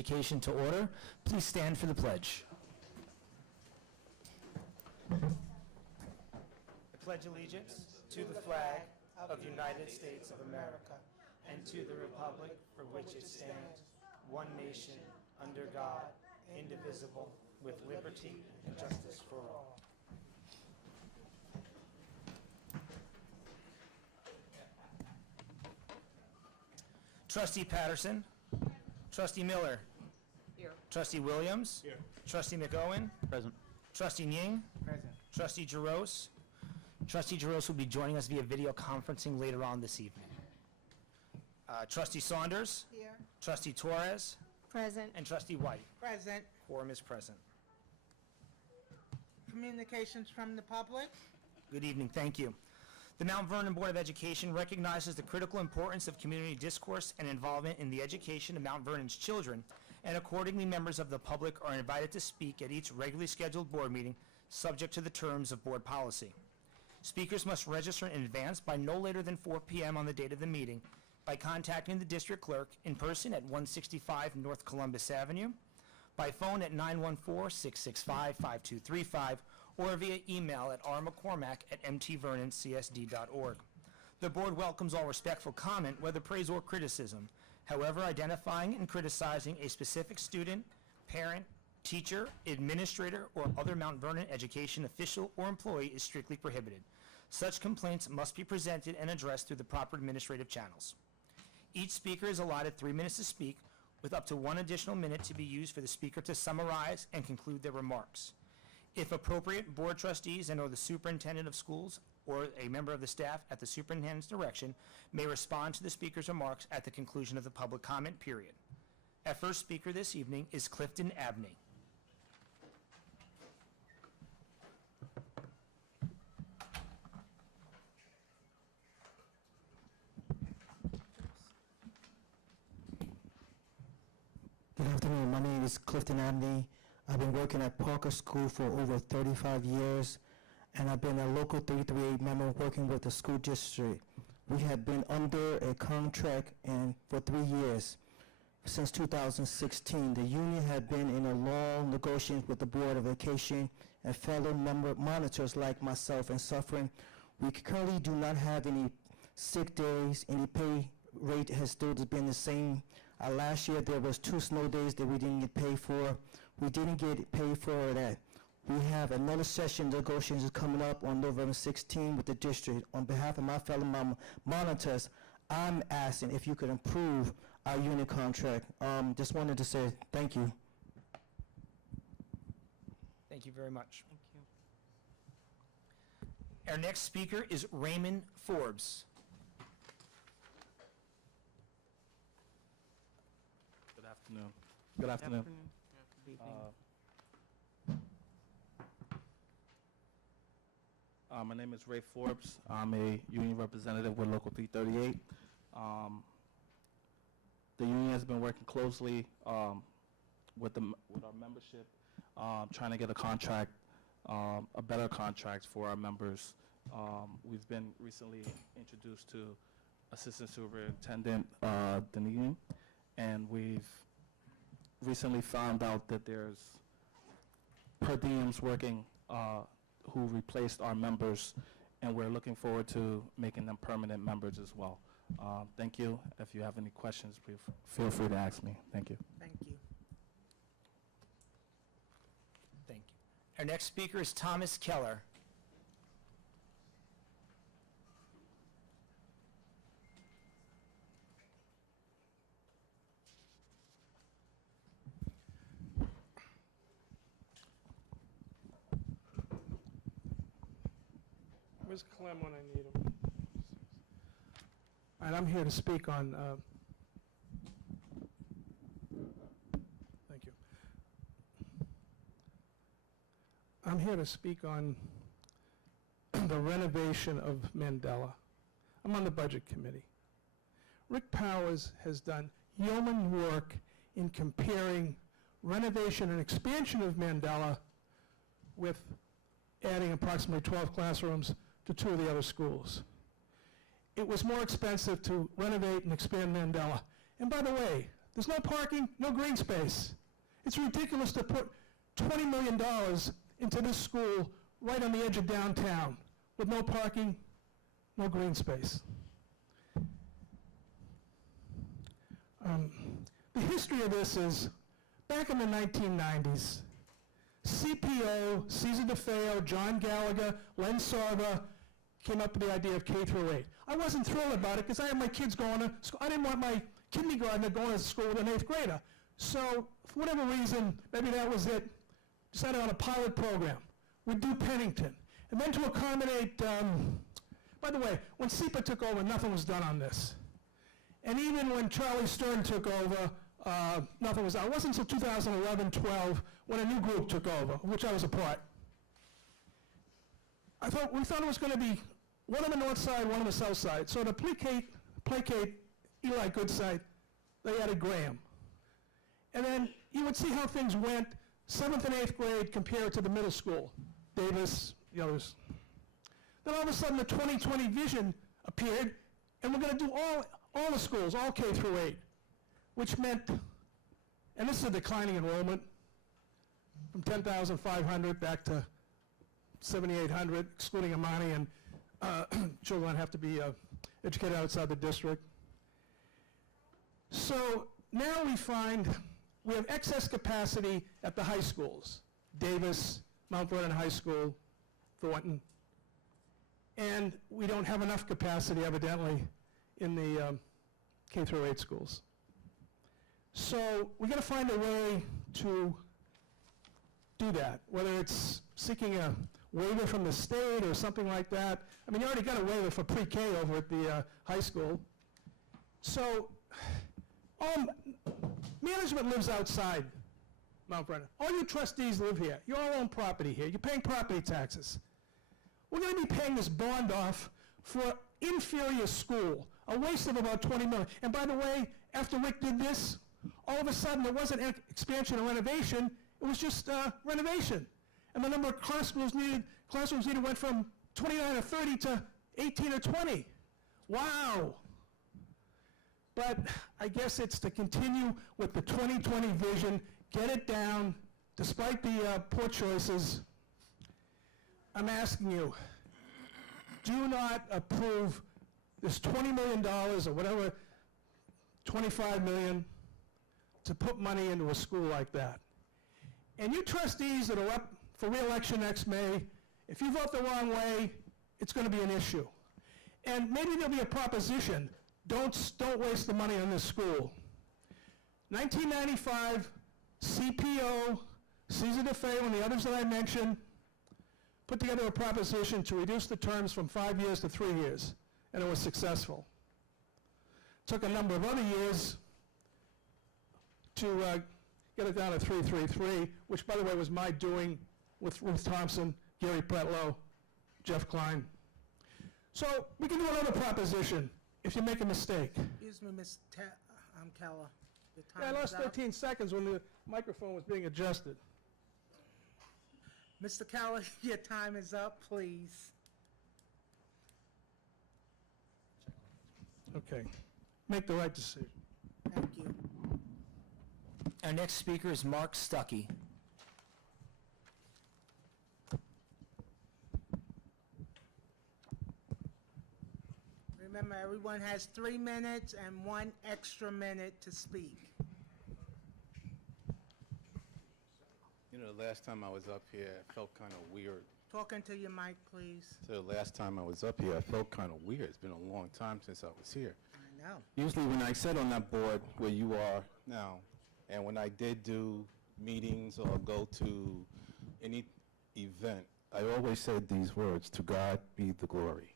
Education to order. Please stand for the pledge. I pledge allegiance to the flag of the United States of America and to the republic for which it stands, one nation, under God, indivisible, with liberty and justice for all. Trustee Patterson. Trustee Miller. Here. Trustee Williams. Here. Trustee McOwen. Present. Trustee Nying. Present. Trustee Jaros. Trustee Jaros will be joining us via video conferencing later on this evening. Trustee Saunders. Here. Trustee Torres. Present. And Trustee White. Present. Quorum is present. Communications from the public? Good evening. Thank you. The Mount Vernon Board of Education recognizes the critical importance of community discourse and involvement in the education of Mount Vernon's children, and accordingly, members of the public are invited to speak at each regularly scheduled board meeting, subject to the terms of board policy. Speakers must register in advance by no later than 4 p.m. on the date of the meeting by contacting the district clerk in person at 165 North Columbus Avenue, by phone at 914-665-5235, or via email at rmccormack@mtvernoncsd.org. The board welcomes all respectful comment, whether praise or criticism. However, identifying and criticizing a specific student, parent, teacher, administrator, or other Mount Vernon education official or employee is strictly prohibited. Such complaints must be presented and addressed through the proper administrative channels. Each speaker is allotted 3 minutes to speak, with up to 1 additional minute to be used for the speaker to summarize and conclude their remarks. If appropriate, board trustees and/or the superintendent of schools or a member of the staff at the superintendent's direction may respond to the speaker's remarks at the conclusion of the public comment period. Our first speaker this evening is Clifton Abney. Good afternoon. My name is Clifton Abney. I've been working at Parker School for over 35 years, and I've been a local 338 member working with the school district. We have been under a contract for 3 years. Since 2016, the union had been in a long negotiation with the Board of Education and fellow member monitors like myself and suffering. We currently do not have any sick days. Any pay rate has still been the same. Last year there was 2 snow days that we didn't get paid for. We didn't get paid for that. We have another session negotiations coming up on November 16 with the district. On behalf of my fellow monitors, I'm asking if you could improve our union contract. Just wanted to say thank you. Thank you very much. Thank you. Our next speaker is Raymond Forbes. Good afternoon. Good afternoon. Good evening. My name is Ray Forbes. I'm a union representative with Local 338. The union has been working closely with our membership, trying to get a contract, a better contract for our members. We've been recently introduced to Assistant Superintendent Deneen, and we've recently found out that there's per diems working who replaced our members, and we're looking forward to making them permanent members as well. Thank you. If you have any questions, please feel free to ask me. Thank you. Thank you. Thank you. Our next speaker is Thomas Keller. Where's Clem when I need him? All right, I'm here to speak on, thank you. I'm here to speak on the renovation of Mandela. I'm on the Budget Committee. Rick Powers has done yeoman work in comparing renovation and expansion of Mandela with adding approximately 12 classrooms to 2 of the other schools. It was more expensive to renovate and expand Mandela. And by the way, There's no parking, no green space. It's ridiculous to put $20 million into this school right on the edge of downtown with no parking, no green space. The history of this is, back in the 1990s, CPO, Cesar DeFeo, John Gallagher, Len Sarva came up with the idea of K through 8. I wasn't thrilled about it because I had my kids going to school. I didn't want my kindergartner going to school with an 8th grader. So, for whatever reason, maybe that was it, decided on a pilot program. We'd do Pennington. And then to accommodate, by the way, when SEPA took over, nothing was done on this. And even when Charlie Stern took over, nothing was done. It wasn't until 2011-12 when a new group took over, of which I was a part. We thought it was going to be one on the north side, one on the south side. So to placate Eli Goodside, they added Graham. And then you would see how things went, 7th and 8th grade compared to the middle school, Davis, the others. Then all of a sudden the 2020 vision appeared, and we're going to do all the schools, all K through 8, which meant, and this is a declining enrollment, from 10,500 back to 7,800, excluding Amani, and children have to be educated outside the district. So now we find we have excess capacity at the high schools, Davis, Mount Vernon High School, Thornton, and we don't have enough capacity, evidently, in the K through 8 schools. So we're going to find a way to do that, whether it's seeking a waiver from the state or something like that. I mean, you already got a waiver for pre-K over at the high school. So management lives outside Mount Vernon. All you trustees live here. You all own property here. You're paying property taxes. We're going to be paying this bond off for inferior school, a waste of about $20 million. And by the way, after Rick did this, all of a sudden there wasn't expansion or renovation, it was just renovation. And the number of classrooms needed went from 29 or 30 to 18 or 20. Wow. But I guess it's to continue with the 2020 vision, get it down, despite the poor choices. I'm asking you, do not approve this $20 million or whatever, $25 million, to put money into a school like that. And you trustees that are up for re-election next May, if you vote the wrong way, it's going to be an issue. And maybe there'll be a proposition, don't waste the money on this school. 1995, CPO, Cesar DeFeo, and the others that I mentioned, put together a proposition to reduce the terms from 5 years to 3 years, and it was successful. Took a number of other years to get it down to 333, which, by the way, was my doing with Ruth Thompson, Gary Pretlow, Jeff Klein. So we can do another proposition if you make a mistake. Excuse me, Ms. Keller. Your Yeah, I time lost is up. 13 seconds when the microphone was being adjusted. Mr. Keller, your time is up, please. Okay. Make the right decision. Thank you. Our next speaker is Mark Stuckey. Remember, everyone has 3 minutes and 1 extra minute to speak. You know, the last time I was up here, I felt kind of weird. Talk into your mic, please. So the last time I was up here, I felt kind of weird. It's been a long time since I was here. I know. Usually when I sit on that board where you are now, and when I did do meetings or go to any event, I always said these words, "To God be the glory."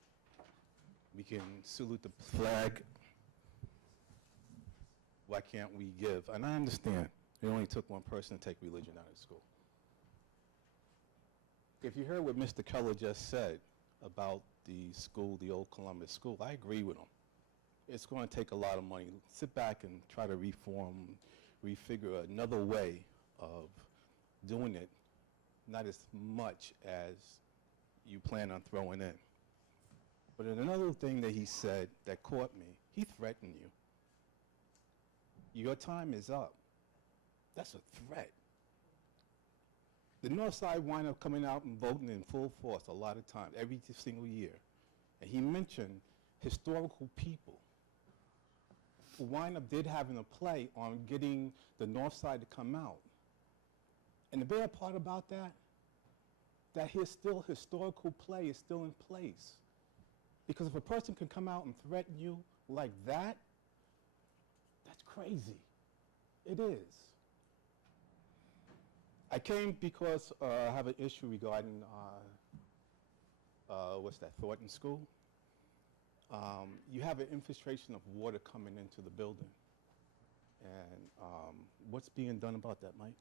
We can salute the flag. Why can't we give? And I understand it only took one person to take religion out of school. If you heard what Mr. Keller just said about the school, the old Columbus school, I agree with him. It's going to take a lot of money. Sit back and try to refigure another way of doing it, not as much as you plan on throwing in. But another thing that he said that caught me, he threatened you. your time is up. That's a threat. The North Side wind up coming out and voting in full force a lot of times, every single year. And he mentioned historical people who wind up did having a play on getting the North Side to come out. And the bad part about that his still historical play is still in place. Because if a person can come out and threaten you like that, that's crazy. It is. I came because I have an issue regarding, what's that, Thornton School? You have an infiltration of water coming into the building. And what's being done about that, Mike?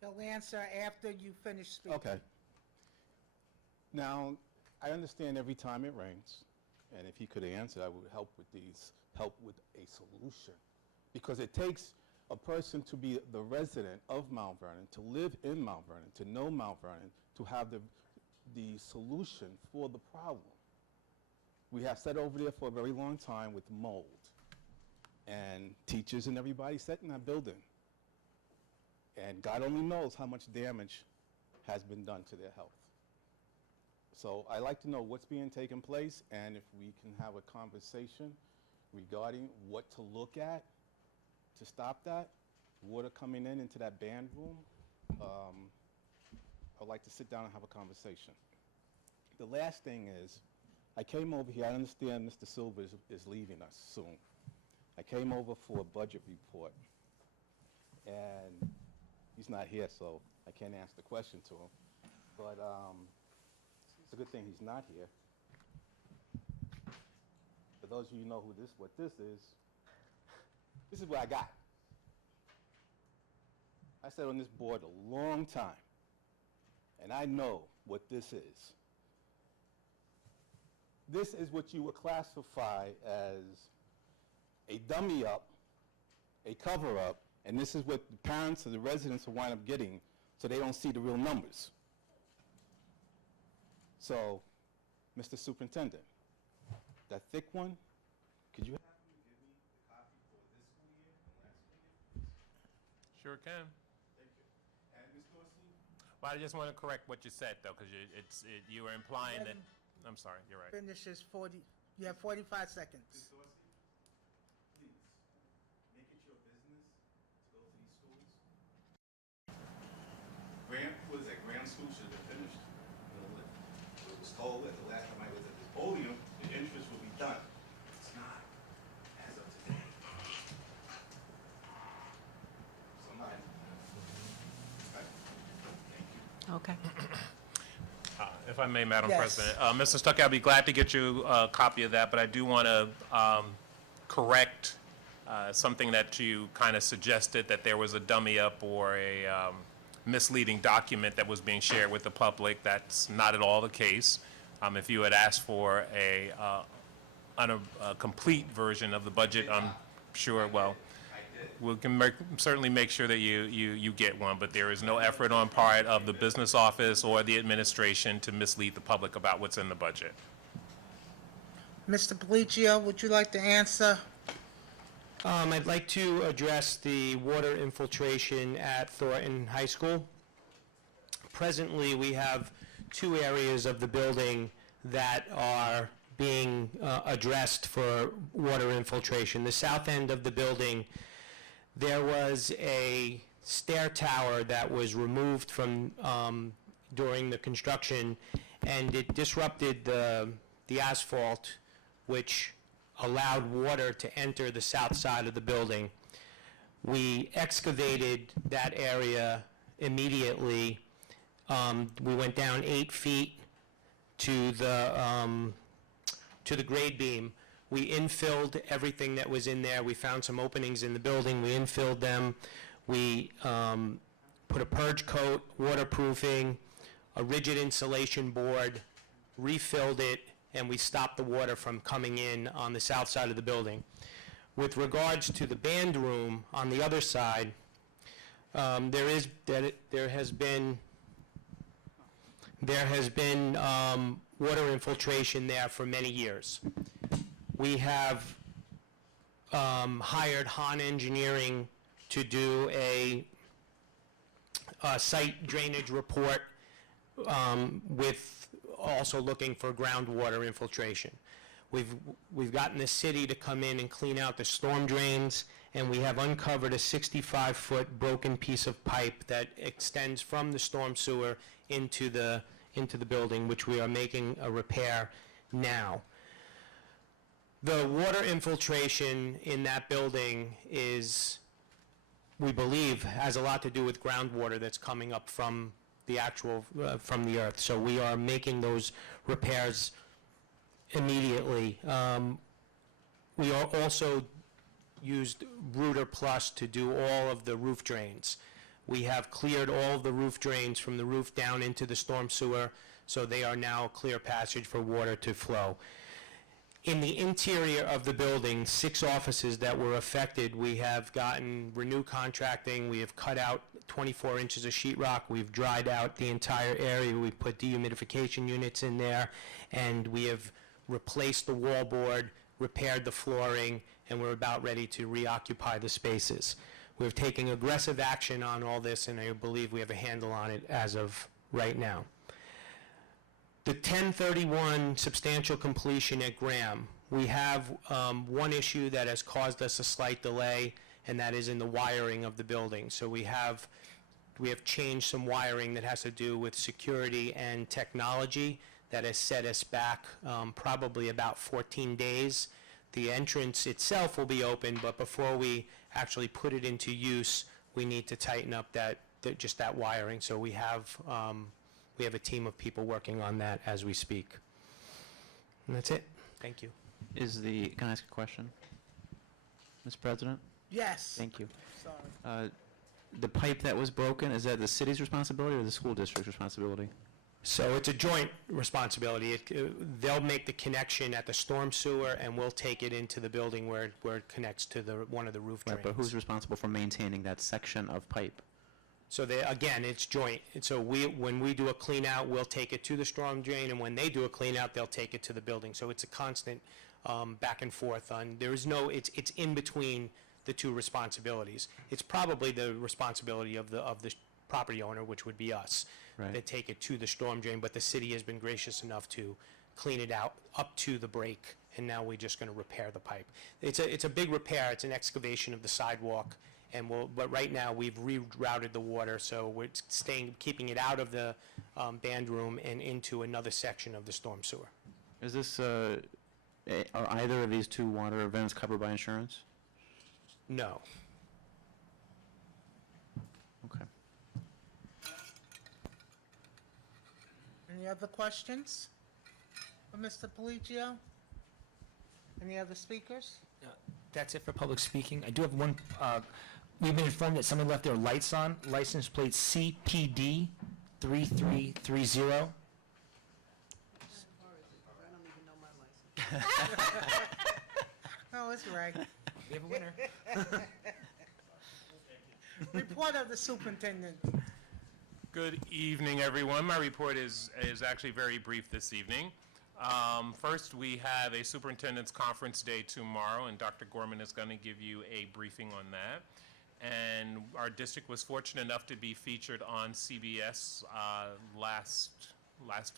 He'll answer after you finish speaking. Okay. Now, I understand every time it rains, and if he could answer, I would help with a solution. Because it takes a person to be the resident of Mount Vernon, to live in Mount Vernon, to know Mount Vernon, to have the solution for the problem. We have sat over there for a very long time with mold, and teachers and everybody sat in that building. And God only knows how much damage has been done to their health. So I'd like to know what's being taken place, and if we can have a conversation regarding what to look at to stop that, water coming into that band room. I'd like to sit down and have a conversation. The last thing is, I came over here, I understand Mr. Silver is leaving us soon. I came over for a budget report, and he's not here, so I can't ask the question to him. But it's a good thing he's not here. For those of you who know what this is what I got. I sat on this board a long time, and I know what this is. This is what you would classify as a dummy up, a cover up, and this is what the parents or the residents will wind up getting so they don't see the real numbers. So, Mr. Superintendent, that thick one, could you have him give me the copy for this school year and last school year, please? Sure can. Thank you. And Ms. Dorsey? Well, I just want to correct what you said, though, because you were implying that, I'm sorry, you're right. Finishes 40, you have 45 seconds. Ms. Dorsey, please, make it your business to go to these schools. Graham School should have been finished. You know, it was told at the last time I was at this podium, the interest would be done. It's not, as of today. Somebody. Okay. Thank you. Okay. If I may, Madam Yes. President. Mr. Stuckey, I'd be glad to get you a copy of that, but I do want to correct something that you kind of suggested, that there was a dummy up or a misleading document that was being shared with the public. That's not at all the case. If you had asked for a complete version of the budget, I'm sure, well, we can certainly make sure that you get one, but there is no effort on part of the business office or the administration to mislead the public about what's in the budget. Mr. Policio, would you like to answer? I'd like to address the water infiltration at Thornton High School. Presently, we have two areas of the building that are being addressed for water infiltration. The south end of the building, there was a stair tower that was removed from during the construction, and it disrupted the asphalt, which allowed water to enter the south side of the building. We excavated that area immediately. We went down 8 feet to the grade beam. We infilled everything that was in there. We found some openings in the building. We infilled them. We put a purge coat, waterproofing, a rigid insulation board, refilled it, and we stopped the water from coming in on the south side of the building. With regards to the band room on the other side, there has been water infiltration there for many years. We have hired Han Engineering to do a site drainage report with also looking for groundwater infiltration. We've gotten the city to come in and clean out the storm drains, and we have uncovered a 65-foot broken piece of pipe that extends from the storm sewer into the building, which we are making a repair now. The water infiltration in that building is, we believe, has a lot to do with groundwater that's coming up from the actual, from the earth. So we are making those repairs immediately. We are also used Rooter Plus to do all of the roof drains. We have cleared all of the roof drains from the roof down into the storm sewer, so they are now clear passage for water to flow. In the interior of the building, 6 offices that were affected, we have gotten Renew Contracting, we have cut out 24 inches of sheetrock, we've dried out the entire area, we put dehumidification units in there, and we have replaced the wallboard, repaired the flooring, and we're about ready to reoccupy the spaces. We're taking aggressive action on all this, and I believe we have a handle on it as of right now. The 1031 substantial completion at Graham, we have one issue that has caused us a slight delay, and that is in the wiring of the building. So we have changed some wiring that has to do with security and technology that has set us back probably about 14 days. The entrance itself will be open, but before we actually put it into use, we need to tighten up just that wiring. So we have a team of people working on that as we speak. And that's it. Thank you. Can I ask a question? Mr. President? Yes. Thank you. Sorry. The pipe that was broken, is that the city's responsibility or the school district's responsibility? So it's a joint responsibility. They'll make the connection at the storm sewer, and we'll take it into the building where it connects to one of the roof drains. Right, but who's responsible for maintaining that section of pipe? So again, it's joint. And so when we do a clean out, we'll take it to the storm drain, and when they do a clean out, they'll take it to the building. So it's a constant back and forth it's in between the two responsibilities. It's probably the responsibility of the property owner, which would be us. Right. That take it to the storm drain, but the city has been gracious enough to clean it out up to the break, and now we're just going to repair the pipe. It's a big repair. It's an excavation of the sidewalk, but right now we've rerouted the water, so we're keeping it out of the band room and into another section of the storm sewer. Is this, are either of these 2 water events covered by insurance? No. Okay. Any other questions for Mr. Policcio? Any other speakers? That's it for public speaking. I do have one, we've been informed that someone left their lights on, license plate CPD 3330. Oh, it's right. We have a winner. Report of the superintendent. Good evening, everyone. My report is actually very brief this evening. First, we have a superintendent's conference day tomorrow, and Dr. Gorman is going to give you a briefing on that. And our district was fortunate enough to be featured on CBS last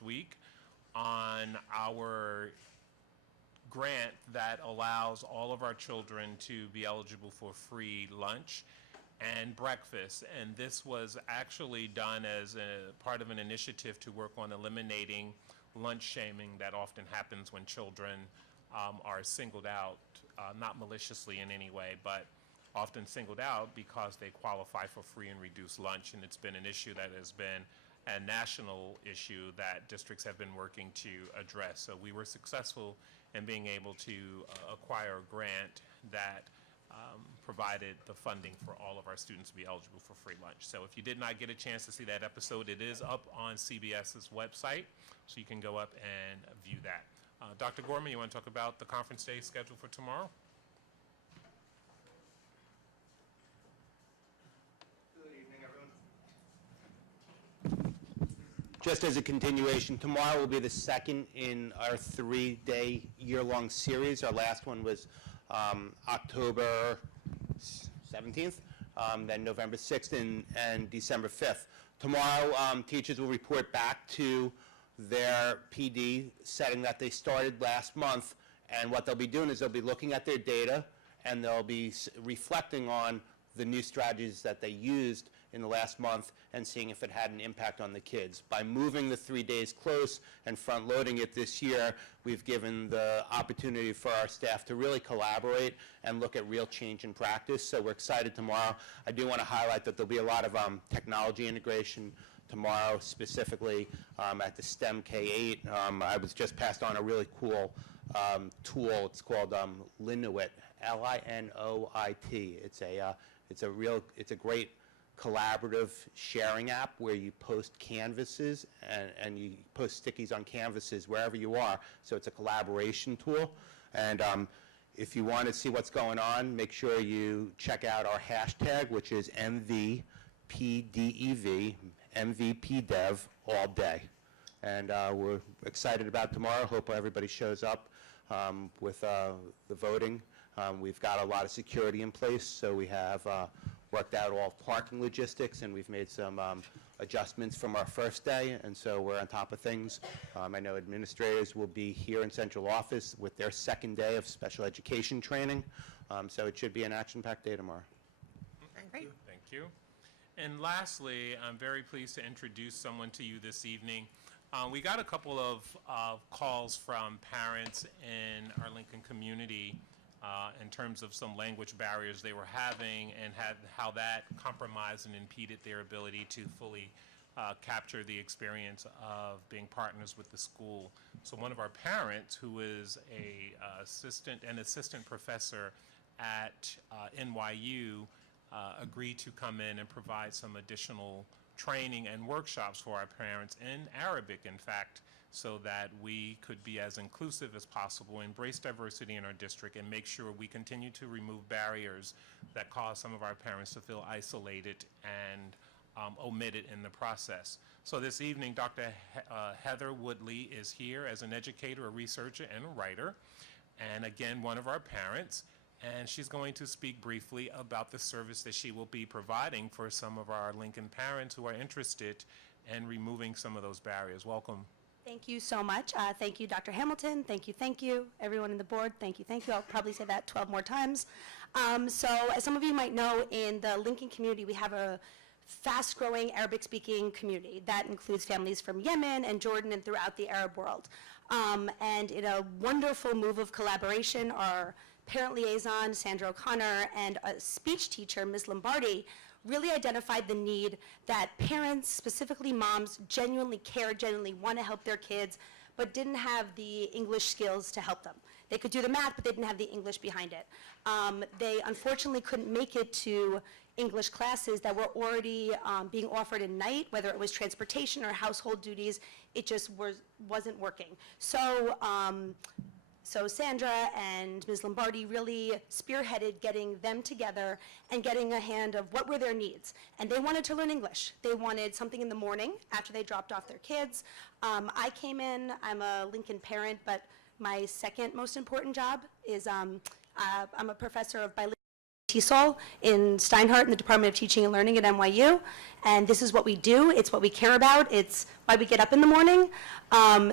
week on our grant that allows all of our children to be eligible for free lunch and breakfast. And this was actually done as a part of an initiative to work on eliminating lunch shaming that often happens when children are singled out, not maliciously in any way, but often singled out because they qualify for free and reduced lunch. And it's been an issue that has been a national issue that districts have been working to address. So we were successful in being able to acquire a grant that provided the funding for all of our students to be eligible for free lunch. So if you did not get a chance to see that episode, it is up on CBS's website, so you can go up and view that. Dr. Gorman, you want to talk about the conference day scheduled for tomorrow? Good evening, everyone. Just as a continuation, tomorrow will be the second in our 3-day year-long series. Our last one was October 17th, then November 6th, and December 5th. Tomorrow, teachers will report back to their PD setting that they started last month, and what they'll be doing is they'll be looking at their data, and they'll be reflecting on the new strategies that they used in the last month and seeing if it had an impact on the kids. By moving the 3 days close and front-loading it this year, we've given the opportunity for our staff to really collaborate and look at real change in practice. So we're excited tomorrow. I do want to highlight that there'll be a lot of technology integration tomorrow, specifically at the STEM K-8. I was just passed on a really cool tool. It's called Linoit, Linoit. It's a great collaborative sharing app where you post canvases and you post stickies on canvases wherever you are. So it's a collaboration tool. And if you want to see what's going on, make sure you check out our hashtag, which is MVPDEV, MVPDev, all day. And we're excited about tomorrow. Hope everybody shows up with the voting. We've got a lot of security in place, so we have worked out all parking logistics, and we've made some adjustments from our first day, and so we're on top of things. I know administrators will be here in central office with their second day of special education training, so it should be an action-packed day tomorrow. Thank you. And lastly, I'm very pleased to introduce someone to you this evening. We got a couple of calls from parents in our Lincoln community in terms of some language barriers they were having and how that compromised and impeded their ability to fully capture the experience of being partners with the school. So one of our parents, who is an assistant professor at NYU, agreed to come in and provide some additional training and workshops for our parents in Arabic, in fact, so that we could be as inclusive as possible, embrace diversity in our district, and make sure we continue to remove barriers that cause some of our parents to feel isolated and omitted in the process. So this evening, Dr. Heather Woodley is here as an educator, a researcher, and a writer, and again, one of our parents. And she's going to speak briefly about the service that she will be providing for some of our Lincoln parents who are interested in removing some of those barriers. Welcome. Thank you so much. Thank you, Dr. Hamilton. Thank you, everyone in the board. Thank you. I'll probably say that 12 more times. So as some of you might know, in the Lincoln community, we have a fast-growing Arabic-speaking community that includes families from Yemen and Jordan and throughout the Arab world. And in a wonderful move of collaboration, our parent liaison, Sandra O'Connor, and a speech teacher, Ms. Lombardi, really identified the need that parents, specifically moms, genuinely care, genuinely want to help their kids, but didn't have the English skills to help them. They could do the math, but they didn't have the English behind it. They unfortunately couldn't make it to English classes that were already being offered at night, whether it was transportation or household duties. It just wasn't working. So Sandra and Ms. Lombardi really spearheaded getting them together and getting a hand of what were their needs. And they wanted to learn English. They wanted something in the morning after they dropped off their kids. I came in, I'm a Lincoln parent, but my second most important job is I'm a professor of bilingual TESOL in Steinhardt in the Department of Teaching and Learning at NYU, and this is what we do. It's what we care about. It's why we get up in the morning.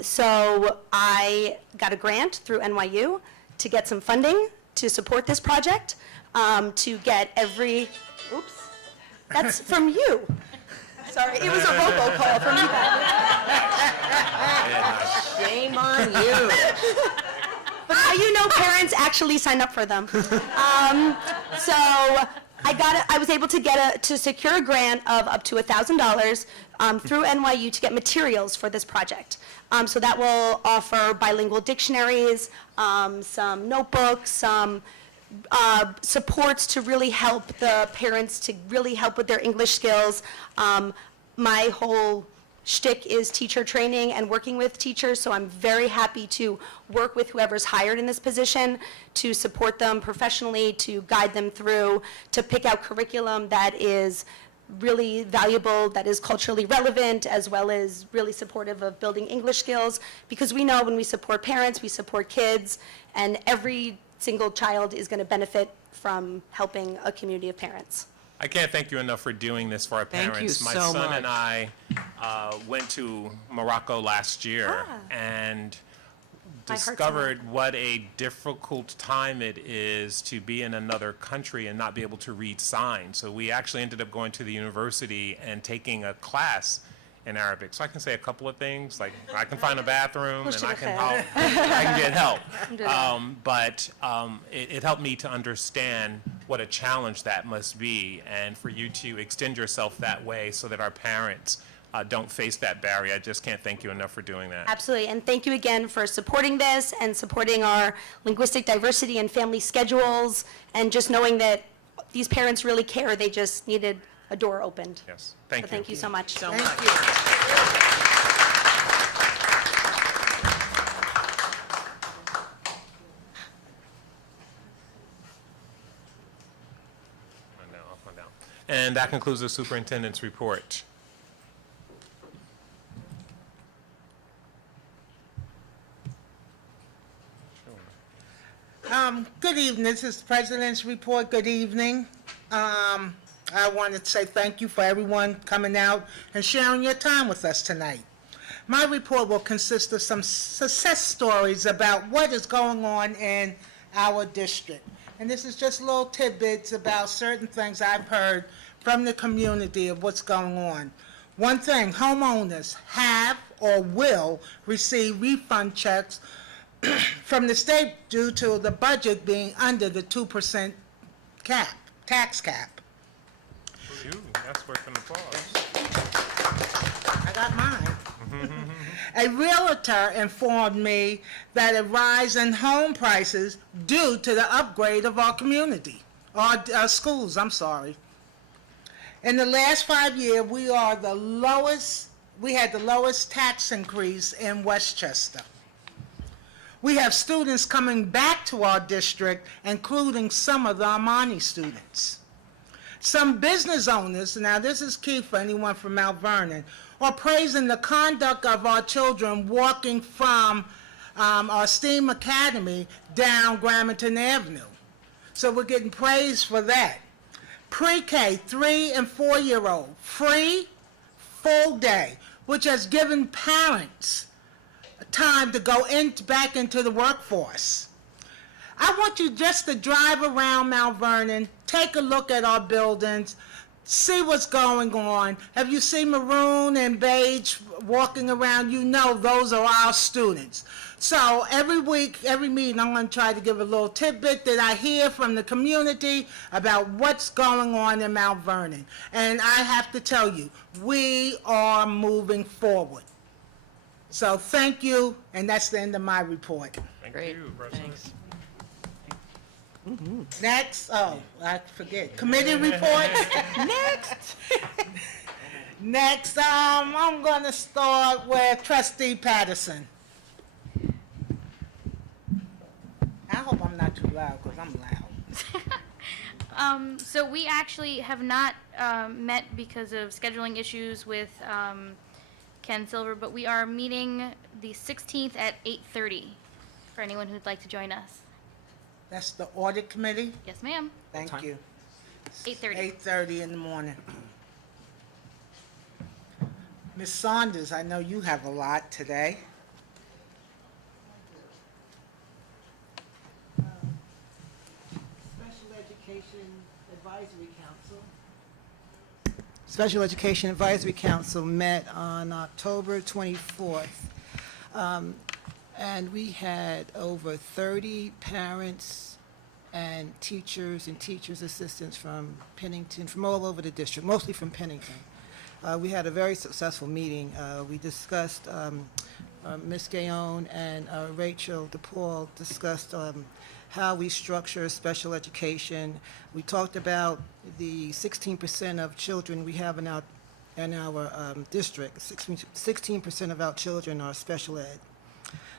So I got a grant through NYU to get some funding to support this project, to get oops, that's from you. Sorry, it was a robocall from you guys. Shame on you. But how you know parents actually sign up for them. So I was able to secure a grant of up to $1,000 through NYU to get materials for this project. So that will offer bilingual dictionaries, some notebooks, some supports to really help the parents to really help with their English skills. My whole shtick is teacher training and working with teachers, so I'm very happy to work with whoever's hired in this position to support them professionally, to guide them through, to pick out curriculum that is really valuable, that is culturally relevant, as well as really supportive of building English skills, because we know when we support parents, we support kids, and every single child is going to benefit from helping a community of parents. I can't thank you enough for doing this for our Thank you parents. My so son and much. I went to Morocco last year and My heart's discovered what a difficult time it is to be in another country and not be able to read signs. So we actually ended up going to the university and taking a class in Arabic. So I can say a couple of things, like I can find a bathroom and I can help, I can get help. But it helped me to understand what a challenge that must be, and for you to extend yourself that way so that our parents don't face that barrier. I just can't thank you enough for doing that. Absolutely, and thank you again for supporting this and supporting our linguistic diversity and family schedules, and just knowing that these parents really care. They just needed a door opened. Yes, thank So you. thank you so much. Thank you. On down, up, on down. And that concludes the superintendent's report. Good evening. This is the President's report. Good evening. I want to say thank you for everyone coming out and sharing your time with us tonight. My report will consist of some success stories about what is going on in our district. And this is just little tidbits about certain things I've heard from the community of what's going on. One thing, homeowners have or will receive refund checks from the state due to the budget being under the 2% cap, tax cap. Phew, that's worth an applause. I got mine. A realtor informed me that a rise in home prices due to the upgrade of our community, our schools, I'm sorry. In the last 5 years, we had the lowest tax increase in Westchester. We have students coming back to our district, including some of the Armani students. Some business owners, now this is key for anyone from Mount Vernon, are praising the conduct of our children walking from our STEAM Academy down Gramerton Avenue. So we're getting praise for that. Pre-K, 3 and 4-year-old, free, full day, which has given parents time to go back into the workforce. I want you just to drive around Mount Vernon, take a look at our buildings, see what's going on. Have you seen maroon and beige walking around? You know those are our students. So every week, every meeting, I'm going to try to give a little tidbit that I hear from the community about what's going on in Mount Vernon. And I have to tell you, we are moving forward. So thank you, and that's the end of my report. Thank you, President. Next, oh, I forget, committee reports? Next. Next, I'm gonna start with trustee Patterson. I hope I'm not too loud, because I'm loud. So we actually have not met because of scheduling issues with Ken Silver, but we are meeting the 16th at 8:30 for anyone who'd like to join us. That's the audit committee? Yes, ma'am. Thank you. 8:30. 8:30 in the morning. Ms. Saunders, I know you have a lot today. Special Education Advisory Council. Special Education Advisory Council met on October 24th. And we had over 30 parents and teachers assistants from Pennington, from all over the district, mostly from Pennington. We had a very successful meeting. We discussed, Ms. Gayon and Rachel DePaul discussed how we structure special education. We talked about the 16% of children we have in our district. 16% of our children are special ed.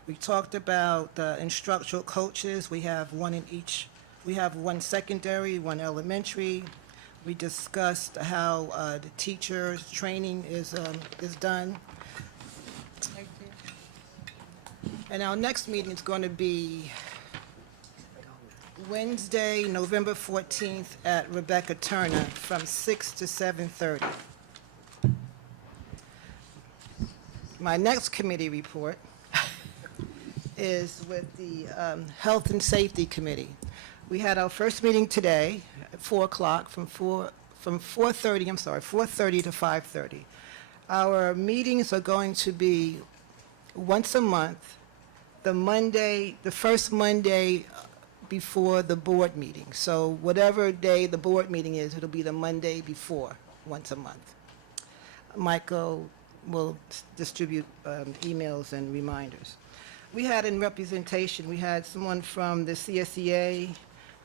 We talked about instructional coaches. We have one in each. We have one secondary, one elementary. We discussed how the teachers' training is done. And our next meeting is going to be Wednesday, November 14th at Rebecca Turner from 6 to 7:30. My next committee report is with the Health and Safety Committee. We had our first meeting today at 4 o'clock from 4:30 to 5:30. Our meetings are going to be once a month, the first Monday before the board meeting. So whatever day the board meeting is, it'll be the Monday before, once a month. Michael will distribute emails and reminders. We had in representation, we had someone from the CSEA,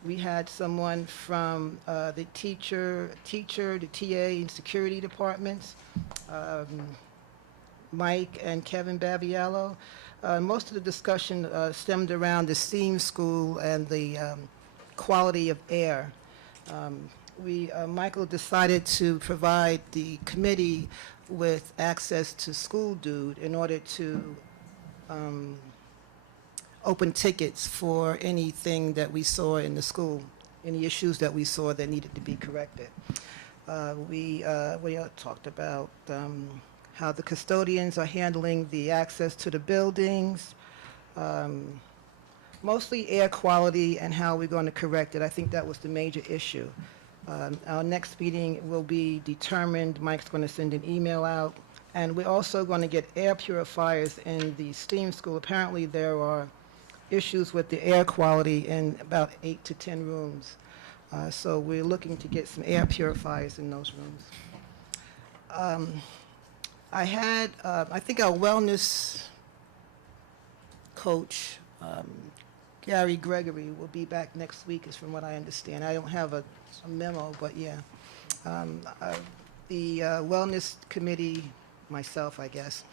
we had someone from the teacher, the TA and security departments, Mike and Kevin Babiello. Most of the discussion stemmed around the STEAM school and the quality of air. Michael decided to provide the committee with access to School Dude in order to open tickets for anything that we saw in the school, any issues that we saw that needed to be corrected. We talked about how the custodians are handling the access to the buildings, mostly air quality and how we're going to correct it. I think that was the major issue. Our next meeting will be determined. Mike's going to send an email out. And we're also going to get air purifiers in the STEAM school. Apparently there are issues with the air quality in about 8 to 10 rooms. So we're looking to get some air purifiers in those rooms. I think our wellness coach, Gary Gregory, will be back next week, is from what I understand. I don't have a memo, but yeah. The wellness committee, myself, I guess,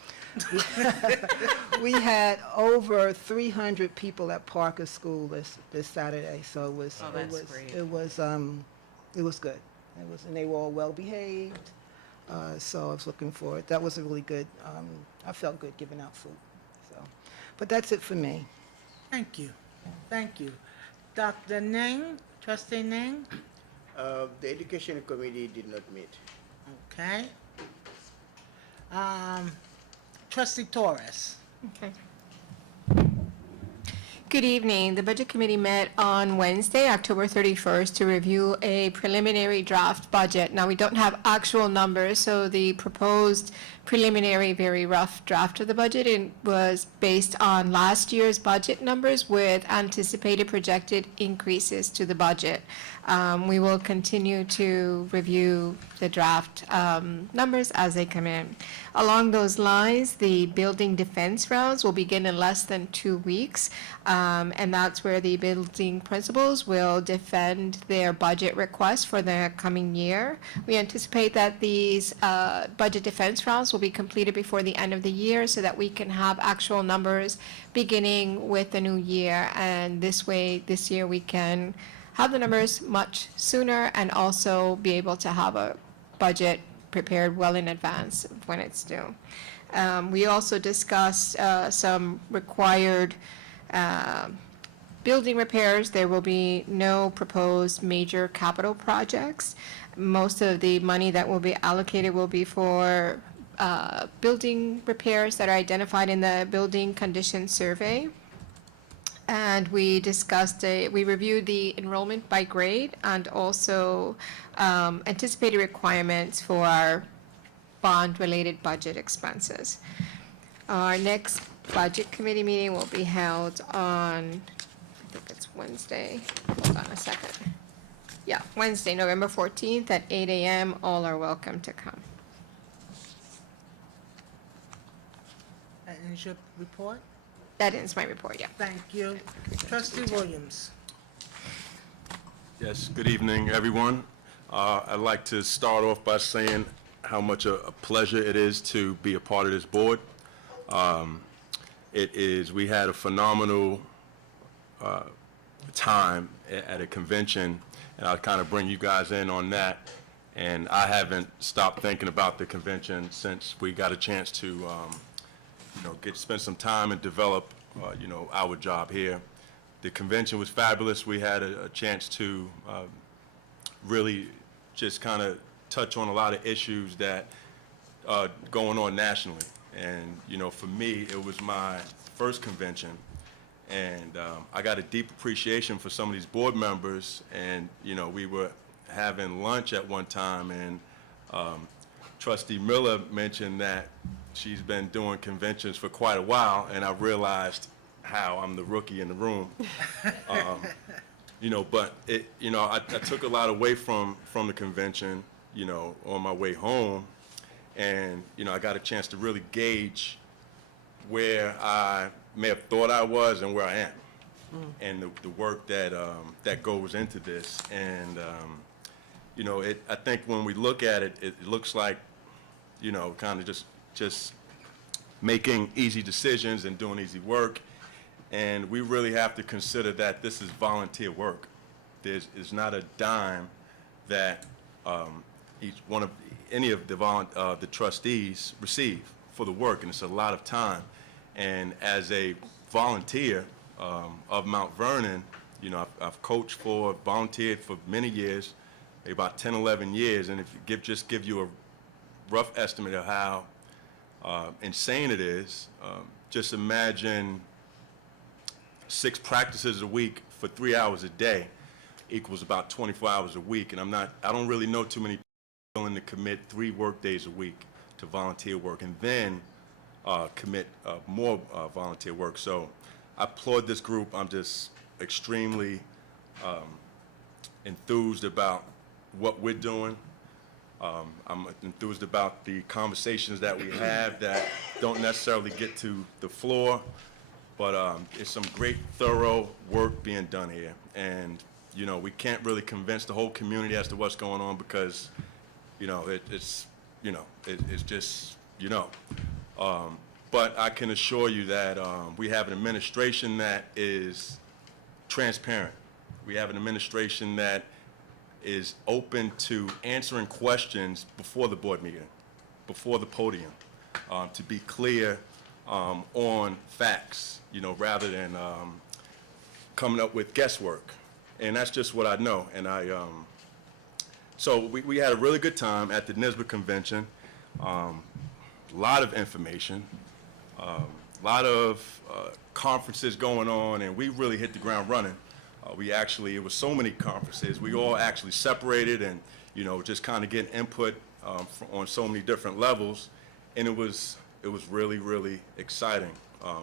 we had over 300 people at Parker School this Saturday, so it was Oh, that's great. it was good. And they were all well behaved. So I was looking forward. That was a really good. I felt good giving out food. So, but that's it for me. Thank you. Thank you. Dr. Ning, Trustee Ning? The Education Committee did not meet. Okay. Trustee Torres? Okay. Good evening. The Budget Committee met on Wednesday, October 31st, to review a preliminary draft budget. Now, we don't have actual numbers, so the proposed preliminary, very rough draft of the budget was based on last year's budget numbers with anticipated projected increases to the budget. We will continue to review the draft numbers as they come in. Along those lines, the building defense rounds will begin in less than 2 weeks, and that's where the building principals will defend their budget requests for the coming year. We anticipate that these budget defense rounds will be completed before the end of the year so that we can have actual numbers beginning with the new year, and this way, this year, we can have the numbers much sooner and also be able to have a budget prepared well in advance of when it's due. We also discussed some required building repairs. There will be no proposed major capital projects. Most of the money that will be allocated will be for building repairs that are identified in the building condition survey. And we reviewed the enrollment by grade and also anticipated requirements for our bond-related budget expenses. Our next budget committee meeting will be held on, I think it's Wednesday, hold on a second. Yeah, Wednesday, November 14th at 8 a.m. All are welcome to come. And is your report? That ends my report, yeah. Thank you. Trustee Williams? Yes, good evening, everyone. I'd like to start off by saying how much a pleasure it is to be a part of this board. We had a phenomenal time at a convention, and I'll kind of bring you guys in on that. And I haven't stopped thinking about the convention since we got a chance to spend some time and develop, our job here. The convention was fabulous. We had a chance to really just kind of touch on a lot of issues that going on nationally. And, you know, for me, it was my first convention, and I got a deep appreciation for some of these board members. And, you know, we were having lunch at one time, and Trustee Miller mentioned that she's been doing conventions for quite a while, and I realized how I'm the rookie in the room. You know, but it, you know, I took a lot away from the convention, you know, on my way home, and, you know, I got a chance to really gauge where I may have thought I was and where I am, and the work that that goes into this. And you know, I think when we look at it, it looks like, you know, kind of just making easy decisions and doing easy work. And we really have to consider that this is volunteer work. There's not a dime that each one of any of the trustees receive for the work, and it's a lot of time. And as a volunteer of Mount Vernon, you know, I've coached volunteered for many years, about 10, 11 years, and if you just give you a rough estimate of how insane it is, just imagine 6 practices a week for 3 hours a day equals about 24 hours a week. And I don't really know too many people willing to commit 3 work days a week to volunteer work and then commit more volunteer work. So I applaud this group. I'm just extremely enthused about what we're doing. I'm enthused about the conversations that we have that don't necessarily get to the floor, but it's some great, thorough work being done here. And, you know, we can't really convince the whole community as to what's going on because, you know, it's just, you know. But I can assure you that we have an administration that is transparent. We have an administration that is open to answering questions before the board meeting, before the podium, to be clear on facts, you know, rather than coming up with guesswork. And that's just what I know. And so we had a really good time at the NYSBA convention. A lot of information, a lot of conferences going on, and we really hit the ground running. It was so many conferences. We all actually separated and, you know, just kind of getting input on so many different levels. And it was really, really exciting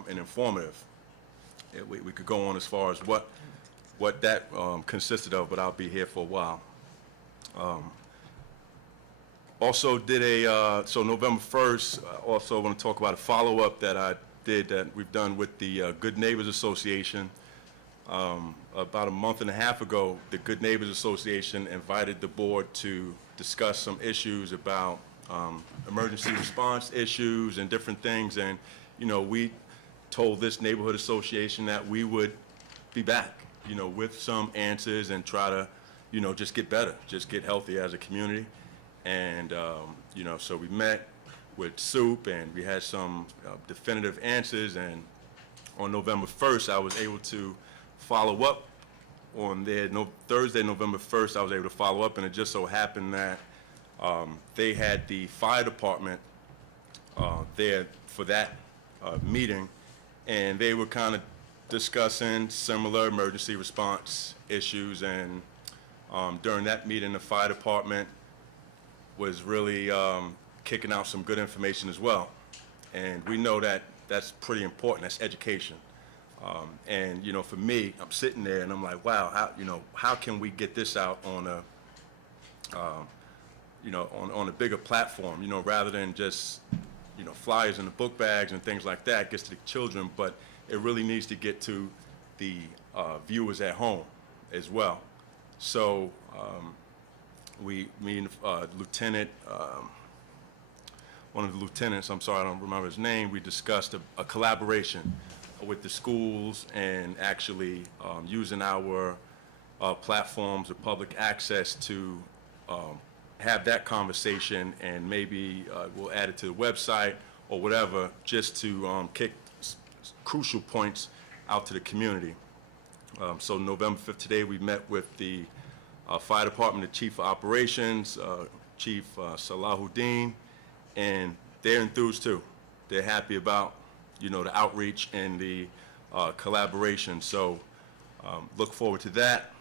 and informative. We could go on as far as what that consisted of, but I'll be here for a while. Also did so November 1st, also want to talk about a follow-up that I did that we've done with the Good Neighbors Association. About a month and a half ago, the Good Neighbors Association invited the board to discuss some issues about emergency response issues and different things. And, you know, we told this neighborhood association that we would be back, you know, with some answers and try to, you know, just get better, just get healthy as a community. And, you know, so we met with SOUP and we had some definitive answers. And on November 1st, I was able to follow up on Thursday, November 1st, I was able to follow up, and it just so happened that they had the fire department there for that meeting, and they were kind of discussing similar emergency response issues. And during that meeting, the fire department was really kicking out some good information as well. And we know that that's pretty important. That's education. And, you know, for me, I'm sitting there and I'm like, wow, how can we get this out on a, you know, on a bigger platform, you know, rather than just, you know, flyers in the book bags and things like that, gets to the children, but it really needs to get to the viewers at home as well. So me and Lieutenant, one of the lieutenants, I'm sorry, I don't remember his name, we discussed a collaboration with the schools and actually using our platforms of public access to have that conversation, and maybe we'll add it to the website or whatever, just to kick crucial points out to the community. So November 5th today, we met with the fire department, the chief of operations, Chief Salahuddin, and they're enthused too. They're happy about, you know, the outreach and the collaboration. So look forward to that.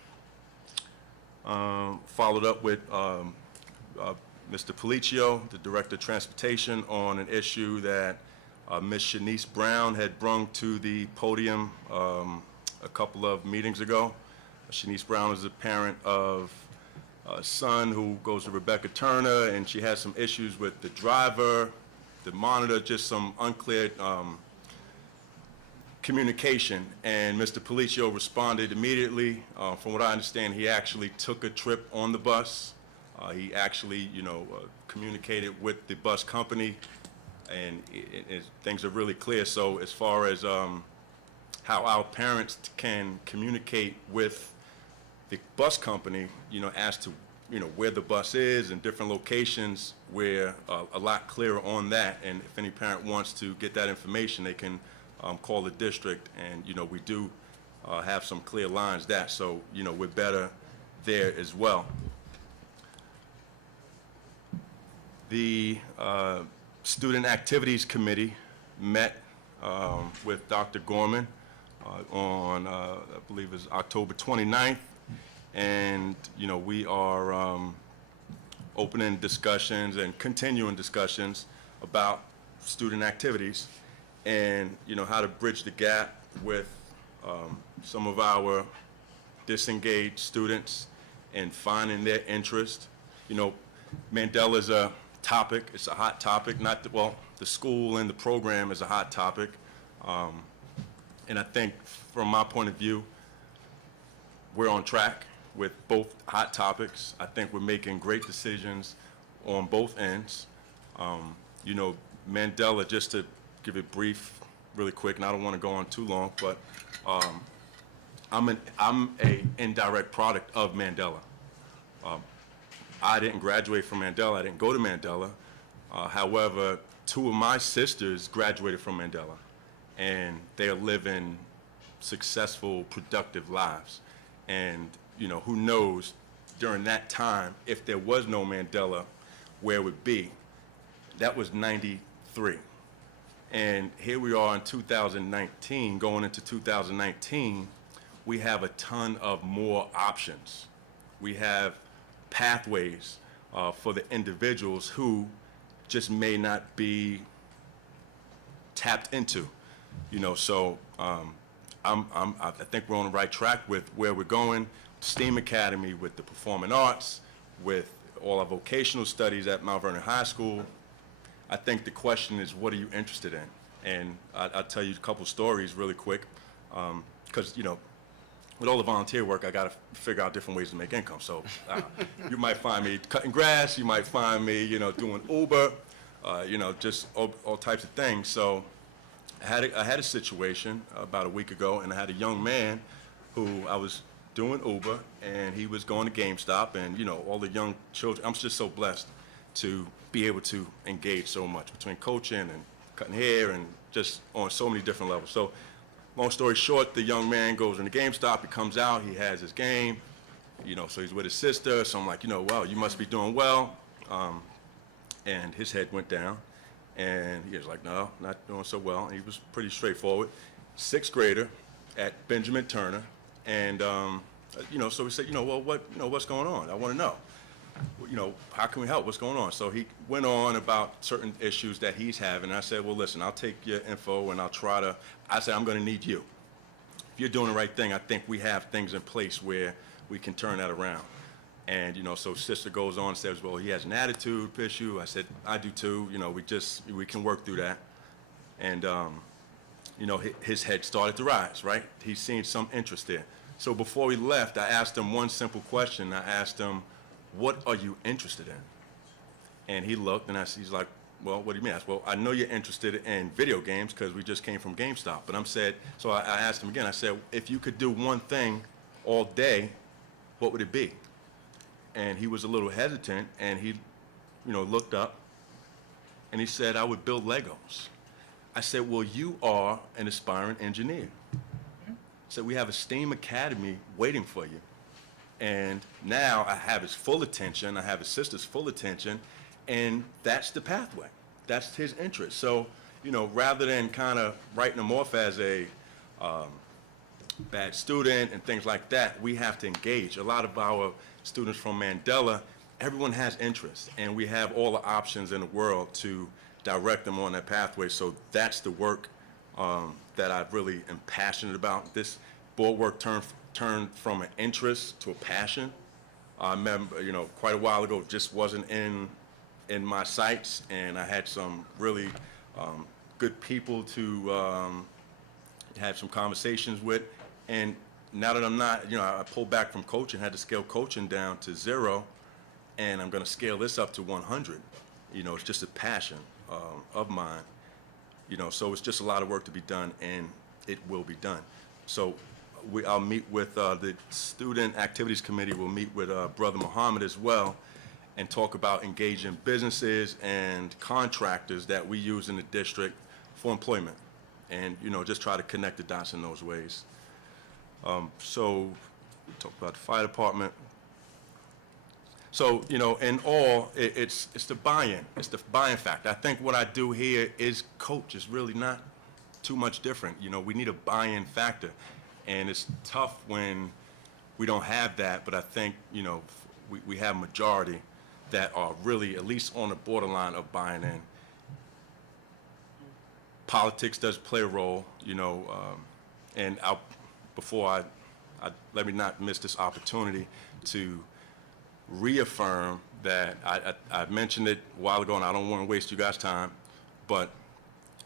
Followed up with Mr. Policio, the Director of Transportation, on an issue that Ms. Shanice Brown had brung to the podium a couple of meetings ago. Shanice Brown is a parent of a son who goes to Rebecca Turner, and she has some issues with the driver, the monitor, just some unclear communication. And Mr. Policio responded immediately. From what I understand, he actually took a trip on the bus. He actually, you know, communicated with the bus company, and things are really clear. So as far as how our parents can communicate with the bus company, you know, as to, you know, where the bus is and different locations, we're a lot clearer on that. And if any parent wants to get that information, they can call the district, and, you know, we do have some clear lines that, so, you know, we're better there as well. The Student Activities Committee met with Dr. Gorman on, I believe it was October 29th, and, you know, we are opening discussions and continuing discussions about student activities and, you know, how to bridge the gap with some of our disengaged students and finding their interest. You know, Mandela is a topic, it's a hot topic, not the, well, the school and the program is a hot topic. And I think from my point of view, we're on track with both hot topics. I think we're making great decisions on both ends. You know, Mandela, just to give it brief, really quick, and I don't want to go on too long, but I'm a indirect product of Mandela. I didn't graduate from Mandela. I didn't go to Mandela. However, two of my sisters graduated from Mandela, and they are living successful, productive lives. And, you know, who knows during that time, if there was no Mandela, where it would be. That was 93. And here we are in 2019, going into 2019, we have a ton of more options. We have pathways for the individuals who just may not be tapped into, you know. So I think we're on the right track with where we're going. STEAM Academy, with the performing arts, with all our vocational studies at Mount Vernon High School. I think the question is, what are you interested in? And I'll tell you a couple stories really quick, because, you know, with all the volunteer work, I got to figure out different ways to make income. So you might find me cutting grass, you might find me, you know, doing Uber, you know, just all types of things. So I had a situation about a week ago, and I had a young man who I was doing Uber, and he was going to GameStop, and, you know, all the young children. I'm just so blessed to be able to engage so much between coaching and cutting hair and just on so many different levels. So long story short, the young man goes into GameStop, he comes out, he has his game, you know, so he's with his sister. So I'm like, you know, wow, you must be doing well. And his head went down, and he was like, no, not doing so well. And he was pretty straightforward. 6th grader at Benjamin Turner. And, you know, so we said, you know, well, what's going on? I want to know. You know, how can we help? What's going on? So he went on about certain issues that he's having. And I said, well, listen, I'll take your info and I'll try to, I said, I'm going to need you. If you're doing the right thing, I think we have things in place where we can turn that around. And, you know, so sister goes on and says, well, he has an attitude issue. I said, I do too. You know, we can work through that. And, you know, his head started to rise, right? He's seen some interest there. So before we left, I asked him one simple question. I asked him, what are you interested in? And he looked, and he's like, well, what do you mean? I said, well, I know you're interested in video games because we just came from GameStop. But so I asked him again, I said, if you could do one thing all day, what would it be? And he was a little hesitant, and he, you know, looked up, and he said, I would build Legos. I said, well, you are an aspiring engineer. said, we have a STEAM academy waiting for you. And now I have his full attention, I have his sister's full attention, and that's the pathway. That's his interest. So, you know, rather than kind of writing him off as a bad student and things like that, we have to engage. A lot of our students from Mandela, everyone has interest, and we have all the options in the world to direct them on that pathway. So that's the work that I really am passionate about. This board work turned from an interest to a passion. I remember, you know, quite a while ago, just wasn't in my sights, and I had some really good people to have some conversations with. And now that I'm not, you know, I pulled back from coaching, had to scale coaching down to 0, and I'm going to scale this up to 100. You know, it's just a passion of mine. You know, so it's just a lot of work to be done, and it will be done. So I'll meet with the Student Activities Committee. We'll meet with Brother Muhammad as well, and talk about engaging businesses and contractors that we use in the district for employment, and, you know, just try to connect the dots in those ways. So we talked about the fire department. So, you know, in all, it's the buy-in. It's the buy-in factor. I think what I do here is coach. It's really not too much different. You know, we need a buy-in factor, and it's tough when we don't have that, but I think, you know, we have a majority that are really at least on the borderline of buying in. Politics does play a role, you know, and let me not miss this opportunity to reaffirm that I mentioned it a while ago, and I don't want to waste you guys' time, but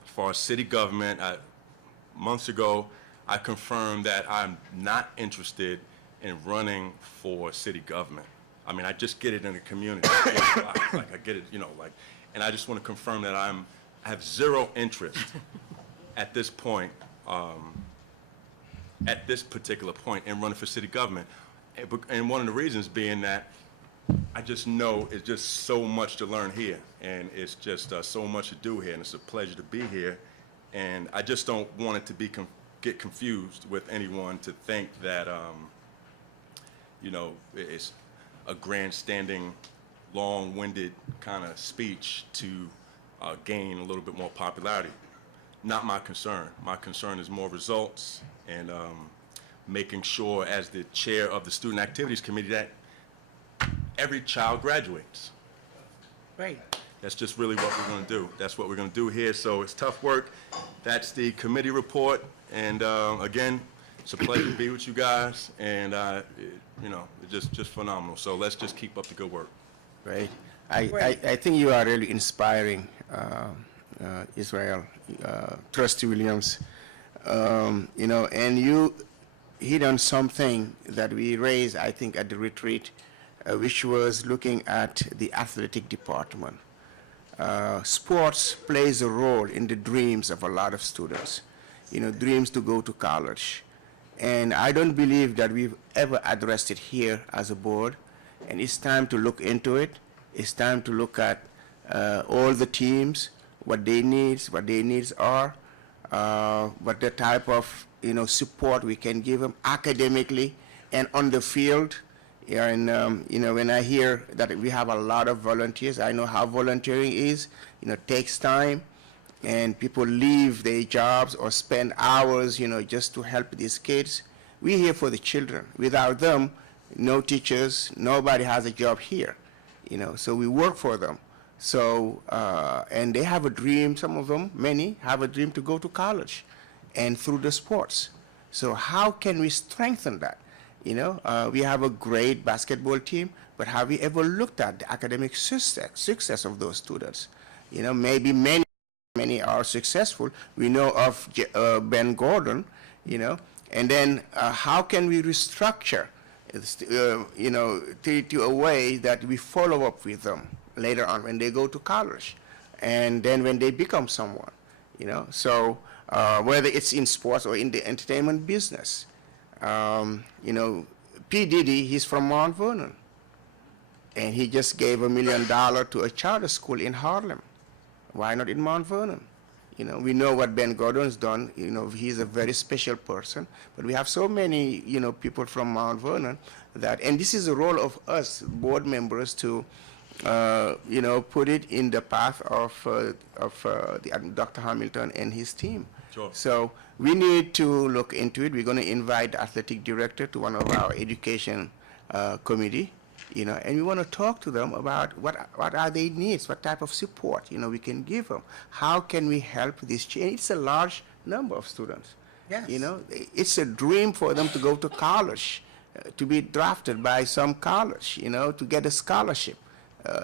as far as city government, months ago, I confirmed that I'm not interested in running for city government. I mean, I just get it in the community. Like I get it, you know, like, and I just want to confirm that I have zero interest at this point, at this particular point, in running for city government. And one of the reasons being that I just know it's just so much to learn here, and it's just so much to do here, and it's a pleasure to be here. And I just don't want it to get confused with anyone to think that, you know, it's a grandstanding, long-winded kind of speech to gain a little bit more popularity. Not my concern. My concern is more results, and making sure, as the chair of the Student Activities Committee, that every child graduates. Right. That's just really what we're going to do. That's what we're going to do here. So it's tough work. That's the committee report. And again, it's a pleasure to be with you guys. And you know, it's just phenomenal. So let's just keep up the good work. Right. I think you are really inspiring, Israel, Trustee Williams. You know, and you hit on something that we raised, I think, at the retreat, which was looking at the athletic department. Sports plays a role in the dreams of a lot of students, you know, dreams to go to college. And I don't believe that we've ever addressed it here as a board, and it's time to look into it. It's time to look at all the teams, what their needs are, what the type of, you know, support we can give them academically and on the field. Yeah, and you know, when I hear that we have a lot of volunteers, I know how volunteering is. You know, it takes time, and people leave their jobs or spend hours, you know, just to help these kids. We're here for the children. Without them, no teachers, nobody has a job here. You know, so we work for them. So, and they have a dream. Some of them, many, have a dream to go to college, and through the sports. So how can we strengthen that? You know, we have a great basketball team, but have we ever looked at the academic success of those students? You know, maybe many are successful. We know of Ben Gordon, you know, and then how can we restructure, you know, to a way that we follow up with them later on when they go to college, and then when they become someone, you know. So whether it's in sports or in the entertainment business. You know, P. Diddy, he's from Mount Vernon, and he just gave $1 million to a charter school in Harlem. Why not in Mount Vernon? You know, we know what Ben Gordon's done. You know, he's a very special person. But we have so many, you know, people from Mount Vernon that, and this is the role of us board members to, you know, put it in the path of Dr. Hamilton and his team. Sure. So we need to look into it. We're going to invite the athletic director to one of our education committee, you know, and we want to talk to them about what are their needs, what type of support, you know, we can give them. How can we help this change? It's a large number of students. Yes. You know, it's a dream for them to go to college, to be drafted by some college, you know, to get a scholarship,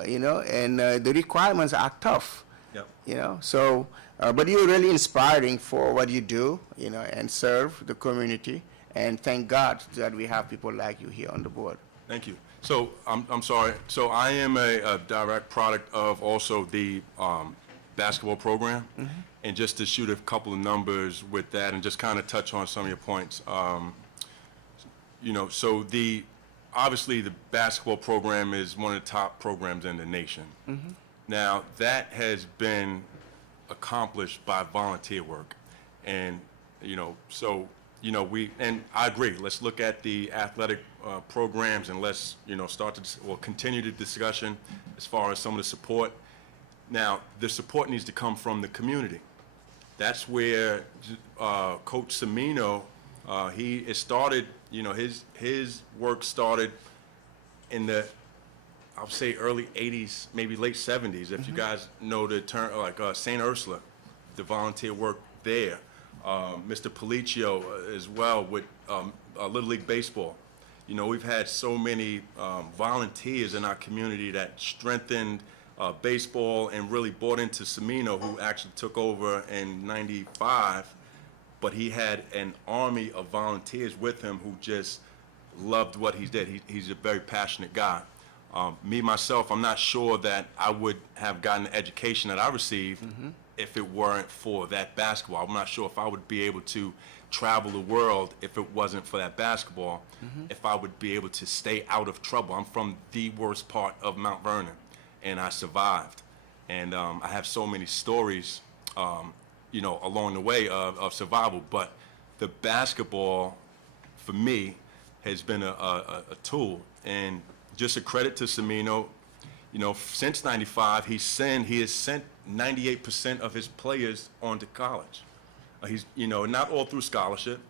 you know, and the requirements are tough. Yep. You know, so, but you're really inspiring for what you do, you know, and serve the community. And thank God that we have people like you here on the board. Thank you. So I'm sorry. So I am a direct product of also the basketball program. And just to shoot a couple of numbers with that and just kind of touch on some of your points. You know, so obviously the basketball program is one of the top programs in the nation. Now, that has been accomplished by volunteer work. And, you know, so, you know, and I agree, let's look at the athletic programs and let's, you know, continue the discussion as far as some of the support. Now, the support needs to come from the community. That's where Coach Semino, it started, you know, his work started in the, I would say early 80s, maybe late 70s, if you guys know the term, like St. Ursula, the volunteer work there. Mr. Policio as well with Little League Baseball. You know, we've had so many volunteers in our community that strengthened baseball and really bought into Semino, who actually took over in '95, but he had an army of volunteers with him who just loved what he did. He's a very passionate guy. Me, myself, I'm not sure that I would have gotten the education that I received if it weren't for that basketball. I'm not sure if I would be able to travel the world if it wasn't for that basketball, if I would be able to stay out of trouble. I'm from the worst part of Mount Vernon, and I survived. And I have so many stories, you know, along the way of survival. But the basketball, for me, has been a tool. And just a credit to Semino, you know, since '95, he has sent 98% of his players on to college. He's, you know, not all through scholarship,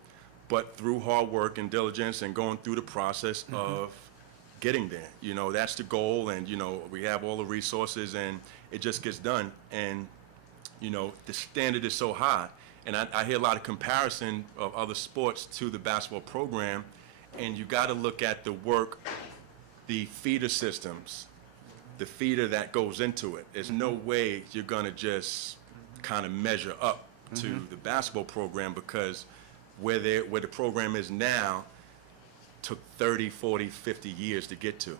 but through hard work and diligence and going through the process of getting there. You know, that's the goal, and, you know, we have all the resources, and it just gets done. And, you know, the standard is so high. And I hear a lot of comparison of other sports to the basketball program, and you got to look at the work, the feeder systems, the feeder that goes into it. There's no way you're going to just kind of measure up to the basketball program, because where the program is now took 30, 40, 50 years to get to.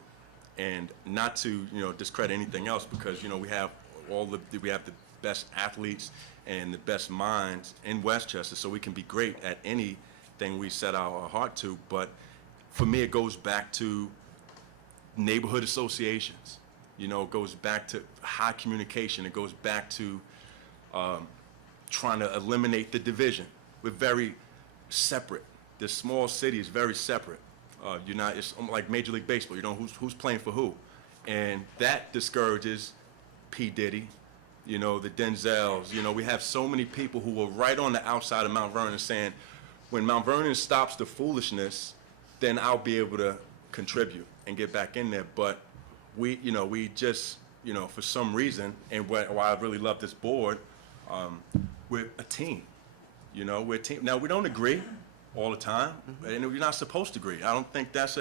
And not to, you know, discredit anything else, because, you know, we have the best athletes and the best minds in Westchester, so we can be great at anything we set our heart to. But for me, it goes back to neighborhood associations. You know, it goes back to high communication. It goes back to trying to eliminate the division. We're very separate. This small city is very separate. It's like Major League Baseball. You know, who's playing for who, and that discourages P. Diddy. You know, the Denzels. You know, we have so many people who are right on the outside of Mount Vernon saying, when Mount Vernon stops the foolishness, then I'll be able to contribute and get back in there. But we just, you know, for some reason, and why I really love this board, we're a team. You know, we're a team. Now, we don't agree all the time, and we're not supposed to agree. I don't think that's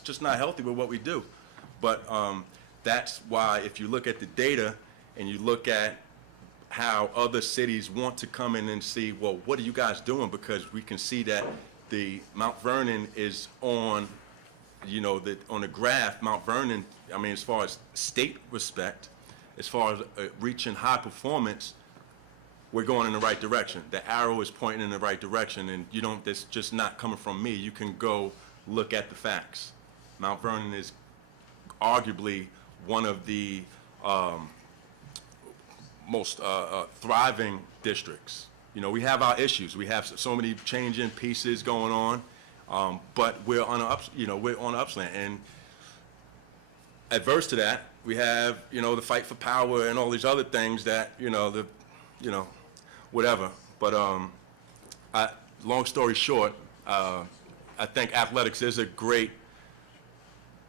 just not healthy with what we do. But that's why, if you look at the data and you look at how other cities want to come in and see, well, what are you guys doing? Because we can see that the Mount Vernon is on, you know, on the graph. Mount Vernon, I mean, as far as state respect, as far as reaching high performance, we're going in the right direction. The arrow is pointing in the right direction, and that's just not coming from me. You can go look at the facts. Mount Vernon is arguably one of the most thriving districts. You know, we have our issues. We have so many changing pieces going on, but we're on we're on an upslant. And adverse to that, we have, the fight for power and all these other things that, whatever. But long story short, I think athletics is a great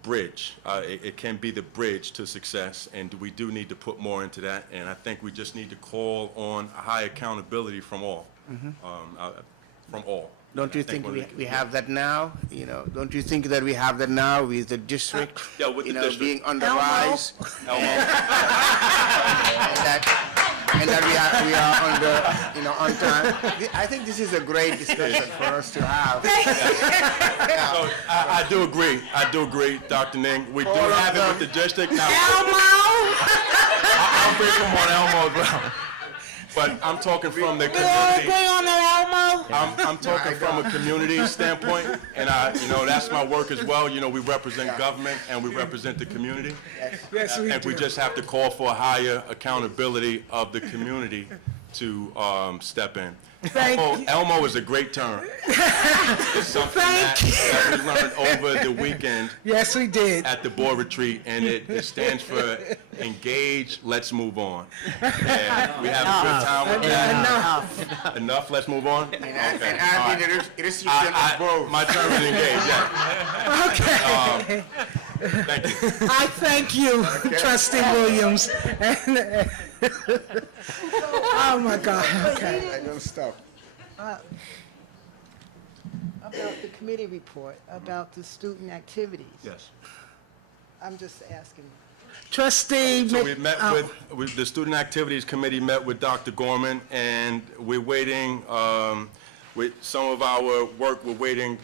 bridge. It can be the bridge to success, and we do need to put more into that. And I think we just need to call on a high accountability from all. From all. Don't you think we have that now? Don't you think that we have that now with the district? Yeah, with the district. Being on the rise. And that we are on the, on time. I think this is a great discussion for us to have. So I do agree. I do agree, Dr. Ning. We do have it with the district now. I'll bring them on Elmo as well. But I'm talking from the community. I'm talking from a community standpoint, and that's my work as well. We represent government and we represent the community. Yes, we And do. we just have to call for a higher accountability of the community to step in. Elmo is a great term. It's something that we learned over the weekend. Yes, we did. At the board retreat, and it stands for engage, let's move on. And we have a good time with that. Enough, let's move on? Okay. And add the restriction of both. My term is engage, yeah. Okay. Thank you. I thank you, Trustee Williams. Oh, my God, okay. I don't stop. About the committee report, about the student activities. Yes. I'm just asking. Trustee. So we met with the Student Activities Committee met with Dr. Gorman, and we're waiting, with some of our work, we're waiting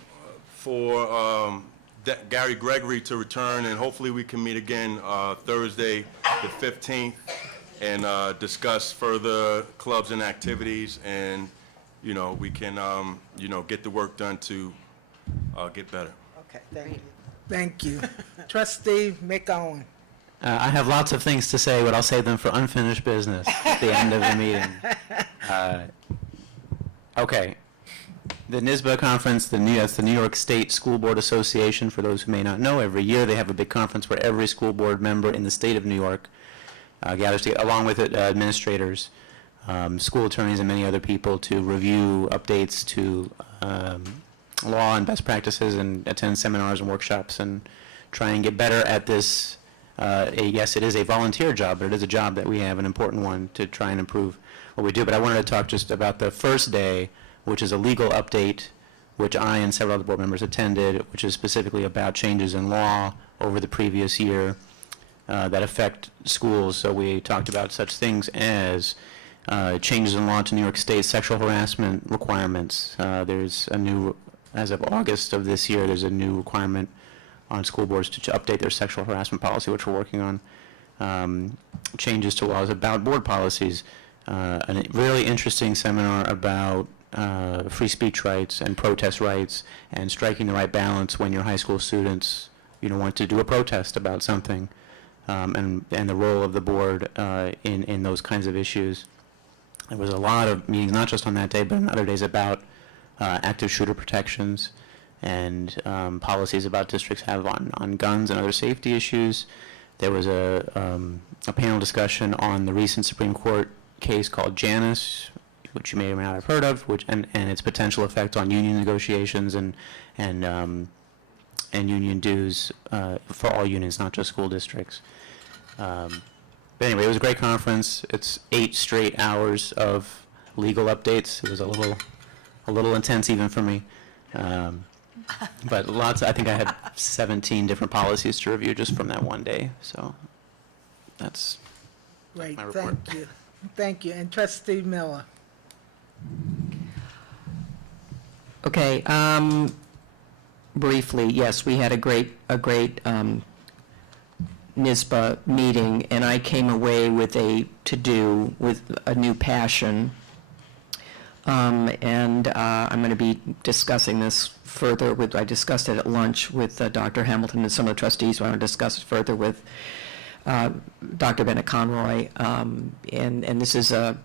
for Gary Gregory to return, and hopefully we can meet again Thursday, the 15th, and discuss further clubs and activities, and, we can, get the work done to get better. Okay, thank you. Thank you. Trustee McOwen. I have lots of things to say, but I'll save them for unfinished business at the end of the meeting. Okay. The NYSBA conference, that's the New York State School Board Association. For those who may not know, every year they have a big conference where every school board member in the state of New York gathers together, along with administrators, school attorneys, and many other people to review updates to law and best practices and attend seminars and workshops and try and get better at this. Yes, it is a volunteer job, but it is a job that we have, an important one, to try and improve what we do. But I wanted to talk just about the first day, which is a legal update, which I and several other board members attended, which is specifically about changes in law over the previous year that affect schools. So we talked about such things as changes in law to New York State sexual harassment requirements. There's a new, as of August of this year, there's a new requirement on school boards to update their sexual harassment policy, which we're working on. Changes to laws about board policies. A really interesting seminar about free speech rights and protest rights and striking the right balance when your high school students, want to do a protest about something, and the role of the board in those kinds of issues. There was a lot of meetings, not just on that day, but on other days, about active shooter protections and policies about districts have on guns and other safety issues. There was a panel discussion on the recent Supreme Court case called Janus, which you may or may not have heard of, and its potential effect on union negotiations and union dues for all unions, not just school districts. But anyway, it was a great conference. It's 8 straight hours of legal updates. It was a little intense even for me. But I think I had 17 different policies to review just from that one day. So that's Great, my report. thank you. Thank you. And Trustee Miller. Okay, briefly, yes, we had a great NYSBA meeting, and I came away with a to-do, with a new passion. And I'm going to be discussing this further I discussed it at lunch with Dr. Hamilton and some of the trustees. I want to discuss it further with Dr. Bennett Conroy, and this is in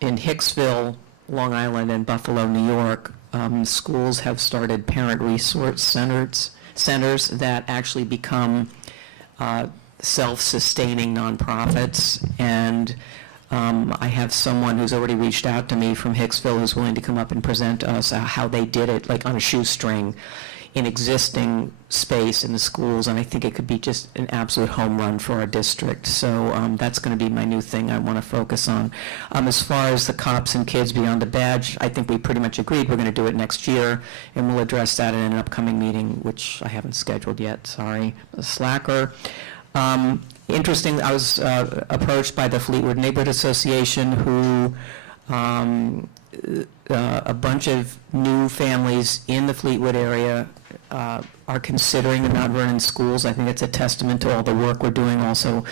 Hicksville, Long Island, and Buffalo, New York. Schools have started parent resource centers that actually become self-sustaining nonprofits, and I have someone who's already reached out to me from Hicksville who's willing to come up and present to us how they did it, like on a shoestring, in existing space in the schools, and I think it could be just an absolute home run for our district. So that's going to be my new thing I want to focus on. As far as the Cops and Kids Beyond the Badge, I think we pretty much agreed we're going to do it next year, and we'll address that in an upcoming meeting, which I haven't scheduled yet, sorry, a slacker. Interesting, I was approached by the Fleetwood Neighborhood Association, who a bunch of new families in the Fleetwood area are considering the Mount Vernon schools. I think it's a testament to all the work we're doing. Also,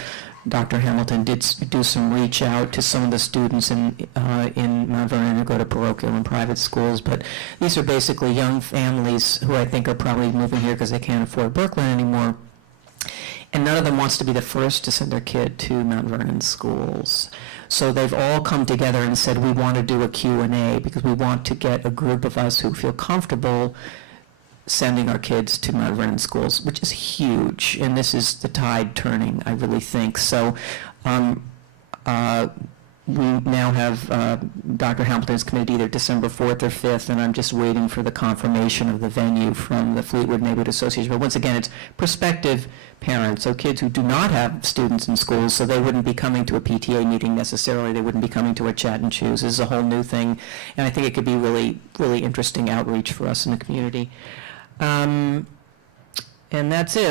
Dr. Hamilton did do some reach out to some of the students in Mount Vernon who go to parochial and private schools, but these are basically young families who I think are probably moving here because they can't afford Brooklyn anymore. And none of them wants to be the first to send their kid to Mount Vernon schools. So they've all come together and said, we want to do a Q&A because we want to get a group of us who feel comfortable sending our kids to Mount Vernon schools, which is huge. And this is the tide turning, I really think. So we now have Dr. Hamilton's committee either December 4th or 5th, and I'm just waiting for the confirmation of the venue from the Fleetwood Neighborhood Association. But once again, it's prospective parents, so kids who do not have students in schools, so they wouldn't be coming to a PTA meeting necessarily, they wouldn't be coming to a chat and choose. This is a whole new thing, and I think it could be really, really interesting outreach for us in the community. And that's it.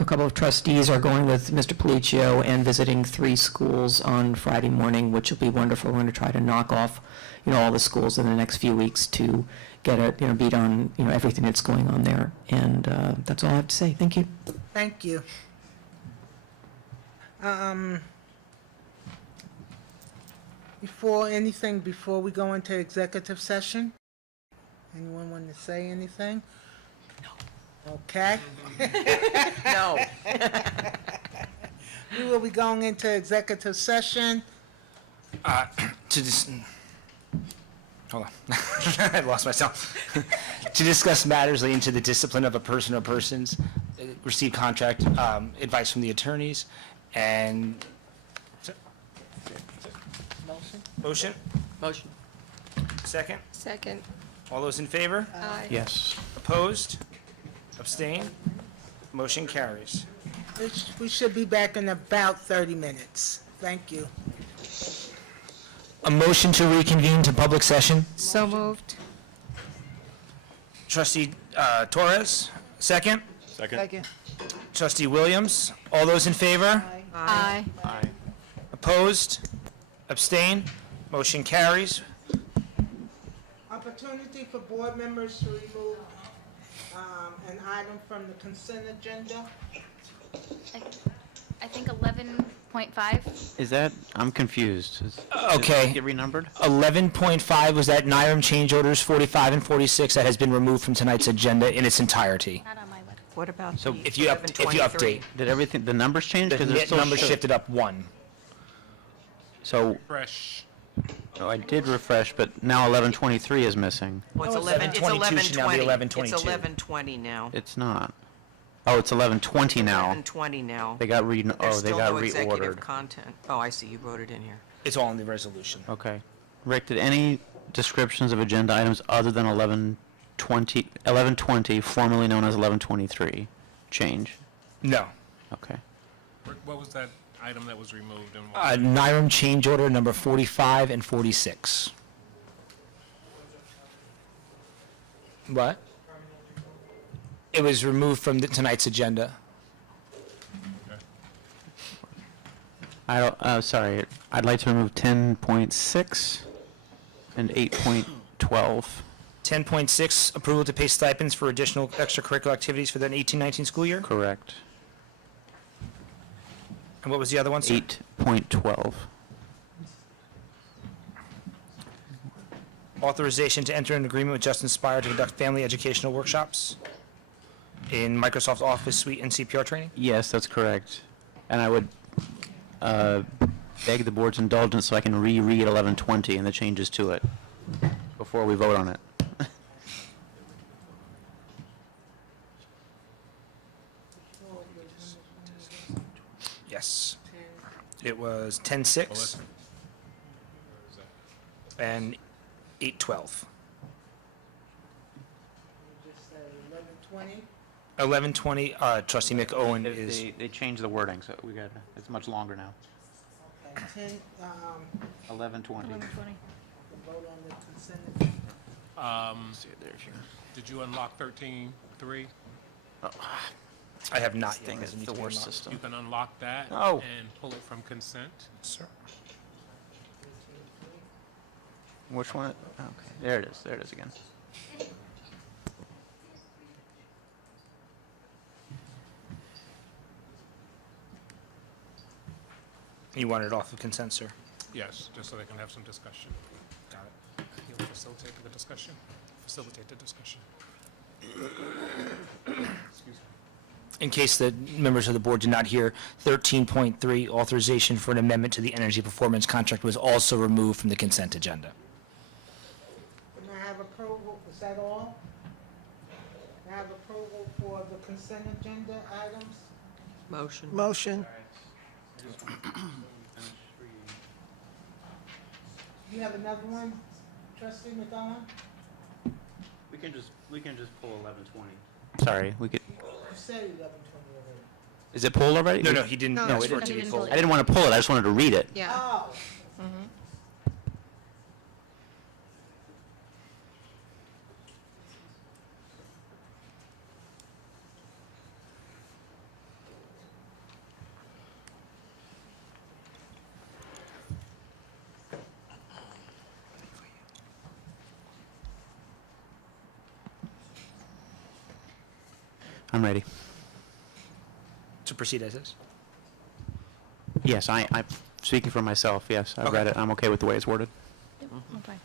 A couple of trustees are going with Mr. Policio and visiting 3 schools on Friday morning, which will be wonderful. We're going to try to knock off, all the schools in the next few weeks to get a, beat on, everything that's going on there. And that's all I have to say. Thank you. Thank you. Before we go into executive session, anyone want to say anything? Okay. No. We will be going into executive session. Hold on. I lost myself. To discuss matters leading to the discipline of a person or persons, receive contract advice from the attorneys, and... Motion? Motion. Second? Second. All those in favor? Aye. Yes. Opposed? Abstain? Motion carries. We should be back in about 30 minutes. Thank you. A motion to reconvene to public session. So moved. Trustee Torres, second. Second. Trustee Williams, all those in favor? Aye. Opposed? Abstain? Motion carries. Opportunity for board members to remove an item from the consent agenda. I think 11.5. Is that, I'm confused. Okay. Did it get renumbered? 11.5 was that NYREM change orders 45 and 46 that has been removed from tonight's agenda in its entirety. Not on my list. What about So If you update, did everything, the numbers change? the 'Cause they're net still number show- shifted up 1. So, Fresh. oh, I did refresh, but now 1123 is missing. Well, it's 11:22 should now be 11:22. It's 11:20 now. It's not. Oh, it's 1120 now. 11:20 now. They got There's they still got no executive reordered. content. Oh, I see, you wrote it in here. It's all in the resolution. Okay. Rick, did any descriptions of agenda items other than 1120, formerly known as 1123, change? No. Okay. What was that item that was removed and why? NYREM change order number 45 and 46. What? It was removed from tonight's agenda. I don't, sorry, I'd like to remove 10.6 and 8.12. 10.6, approval to pay stipends for additional extracurricular activities for the 18-19 school year? Correct. And what was the other one, sir? 8.12. Authorization to enter an agreement with Just Inspire to conduct family educational workshops in Microsoft Office Suite and CPR training? Yes, that's correct. And I would beg the board's indulgence so I can reread 1120 and the changes to it before we vote on it. Yes. It was 10-6 and 8-12. 1120, trustee McOwen is, They changed the wording, so it's much longer now. Okay, 1120. 11:20. vote on the consent agenda. Did you unlock 13-3? I have not yet. Thing is Doesn't need the to be worst unlocked. system. You can unlock that Oh. and pull it from consent. Sir. Which one? Okay, there it is. There it is again. You want it off of consent, sir? Yes, just so they can have some discussion. Got it. You'll facilitate the discussion. Facilitate the discussion. Excuse me. In case the members of the board did not hear, 13.3, authorization for an amendment to the energy performance contract was also removed from the consent agenda. Can I have approval, is that all? Can I have approval for the consent agenda items? Motion. Motion. You have another one, trustee McDonough? We can just pull 1120. Sorry, we could. You said 11:20 already. Is it pulled already? No, he didn't No, ask it for it to didn't. be He didn't pulled. I didn't want to pull it. I just wanted to read it. Yeah. Oh, I'm ready. To proceed as is? Yes, I'm speaking for myself. Yes, I've Okay. read it. I'm okay with the way it's worded. Okay.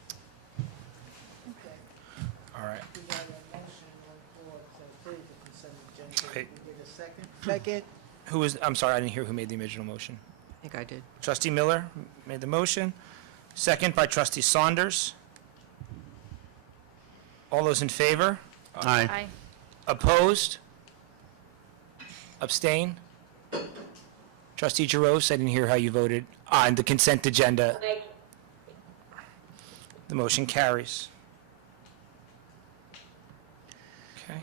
All right. we got a motion on the floor to approve the consent agenda. Okay. We get a second? Second. Who was, I'm sorry, I didn't hear who made the original motion. I think I did. Trustee Miller made the motion. Second by trustee Saunders. All those in favor? Aye. Aye. Opposed? Abstain? Trustee Jaros, I didn't hear how you voted on the consent agenda. The motion carries. Okay.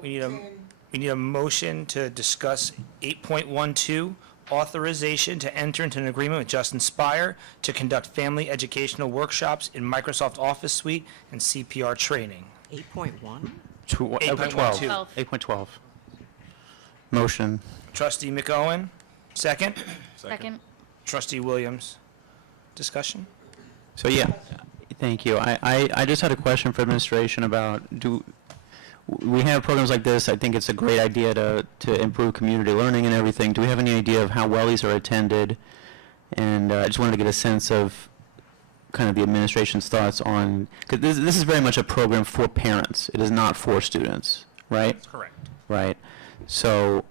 We need a motion to discuss 8.12, authorization to enter into an agreement with Just Inspire to conduct family educational workshops in Microsoft Office Suite and CPR training. 8.1? 8.12. 8.12. Motion. Trustee McOwen, second. Second. Trustee Williams, discussion? So, yeah, thank you. I just had a question for administration about, we have programs like this. I think it's a great idea to improve community learning and everything. Do we have any idea of how well these are attended? And I just wanted to get a sense of kind of the administration's thoughts on, because this is very much a program for parents. It is not for students, right? That's correct. Right. So,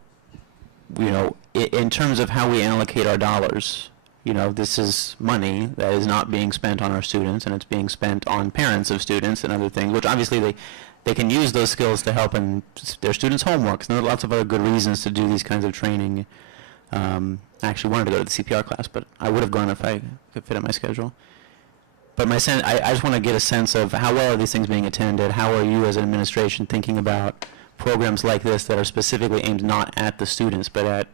you know, in terms of how we allocate our dollars, you know, this is money that is not being spent on our students, and it's being spent on parents of students and other things, which obviously they can use those skills to help in their students' homework. And there are lots of other good reasons to do these kinds of training. I actually wanted to go to the CPR class, but I would have gone if I could fit in my schedule. But I just want to get a sense of how well are these things being attended? How are you as an administration thinking about programs like this that are specifically aimed not at the students, but at,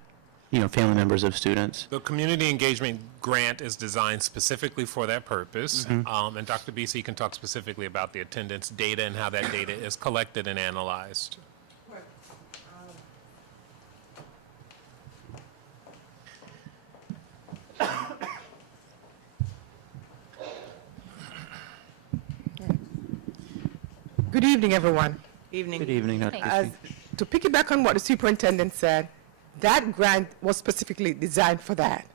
you know, family members of students? The community engagement grant is designed specifically for that purpose. And Dr. BC can talk specifically about the attendance data and how that data is collected and analyzed. Good evening, everyone. Evening. Good evening, Dr. As, to piggyback on what the superintendent said, that grant was specifically designed for that.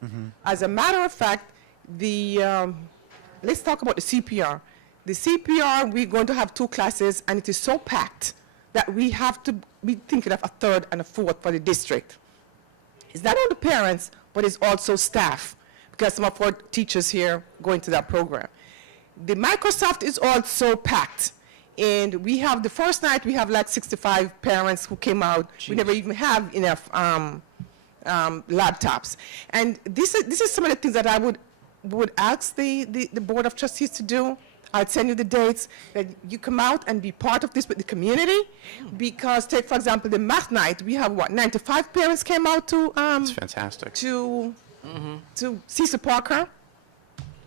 As a matter of fact, let's talk about the CPR. The CPR, we're going to have 2 classes, and it is so packed that we have to be thinking of a 3rd and a 4th for the district. It's not only the parents, but it's also staff, because some of our teachers here go into that program. The Microsoft is also packed. And we have, the first night, we have like 65 parents who came out. We never even have enough laptops. And this is some of the things that I would ask the Board of Trustees to do. I'll send you the dates, that you come out and be part of this with the community. Because take, for example, the math night, we have, 95 parents came out to, It's fantastic. to Cecil Parker.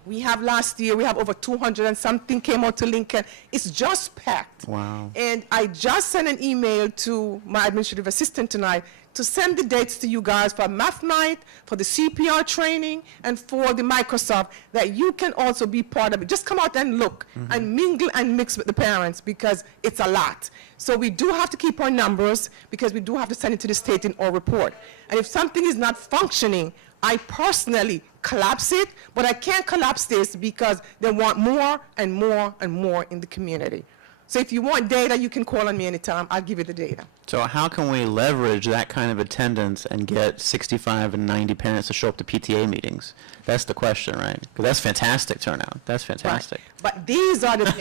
We have last year, we have over 200 and something came out to Lincoln. It's just packed. Wow. And I just sent an email to my administrative assistant tonight to send the dates to you guys for math night, for the CPR training, and for the Microsoft, that you can also be part of it. Just come out and look and mingle and mix with the parents, because it's a lot. So we do have to keep our numbers, because we do have to send it to the state in our report. And if something is not functioning, I personally collapse it, but I can't collapse this because they want more and more and more in the community. So if you want data, you can call on me anytime. I'll give you the data. So how can we leverage that kind of attendance and get 65 and 90 parents to show up to PTA meetings? That's the question, right? Because that's fantastic turnout. That's fantastic. But these are the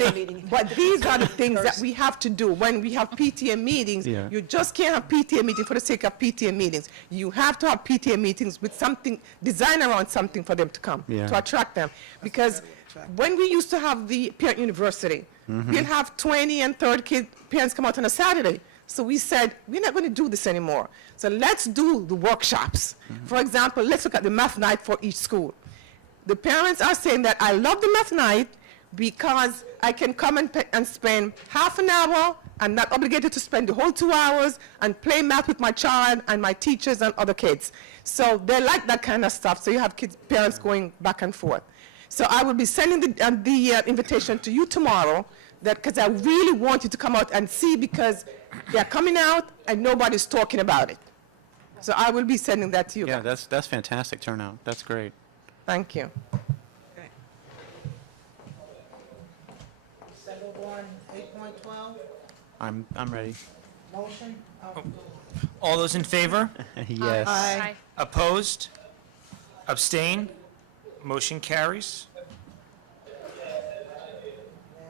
things that we have to do when we have PTA meetings. Yeah. You just can't have PTA meetings for the sake of PTA meetings. You have to have PTA meetings with something, design around something for them to come, Yeah. to attract them. Because when we used to have the parent university, we'll have 20 and 30 parents come out on a Saturday. So we said, we're not going to do this anymore. So let's do the workshops. For example, let's look at the math night for each school. The parents are saying that I love the math night because I can come and spend half an hour. I'm not obligated to spend the whole 2 hours and play math with my child and my teachers and other kids. So they like that kind of stuff. So you have parents going back and forth. So I will be sending the invitation to you tomorrow, because I really want you to come out and see, because they're coming out and nobody's talking about it. So I will be sending that to you. Yeah, that's fantastic turnout. That's great. Thank you. 701, 8.12, I'm ready. motion? All those in favor? Yes. Aye. Opposed? Abstain? Motion carries.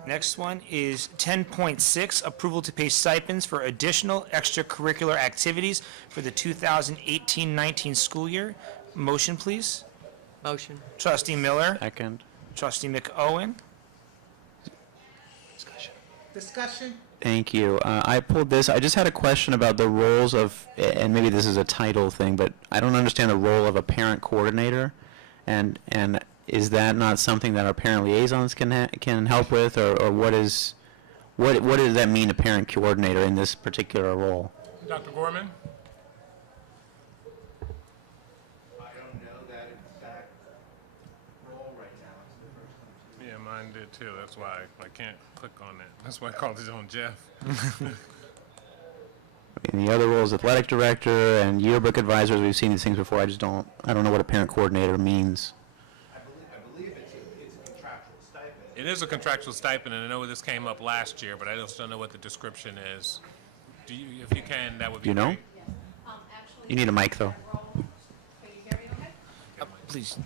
Next one is 10.6, approval to pay stipends for additional extracurricular activities for the 2018-19 school year. Motion, please. Motion. Trustee Miller. Second. Trustee McOwen. Discussion? Thank you. I pulled this. I just had a question about the roles of, and maybe this is a title thing, but I don't understand the role of a parent coordinator. And is that not something that our parent liaisons can help with, or what does that mean, a parent coordinator in this particular role? Dr. Gorman? I don't know that exact role right now. Yeah, mine did too. That's why I can't click on that. That's why I called it on Jeff. And the other role is athletic director and yearbook advisors. We've seen these things before. I don't know what a parent coordinator means. I believe it's a contractual stipend. It is a contractual stipend, and I know this came up last year, but I just don't know what the description is. Do you, if you can, that would be Do you know? great. You need a mic, though. Please.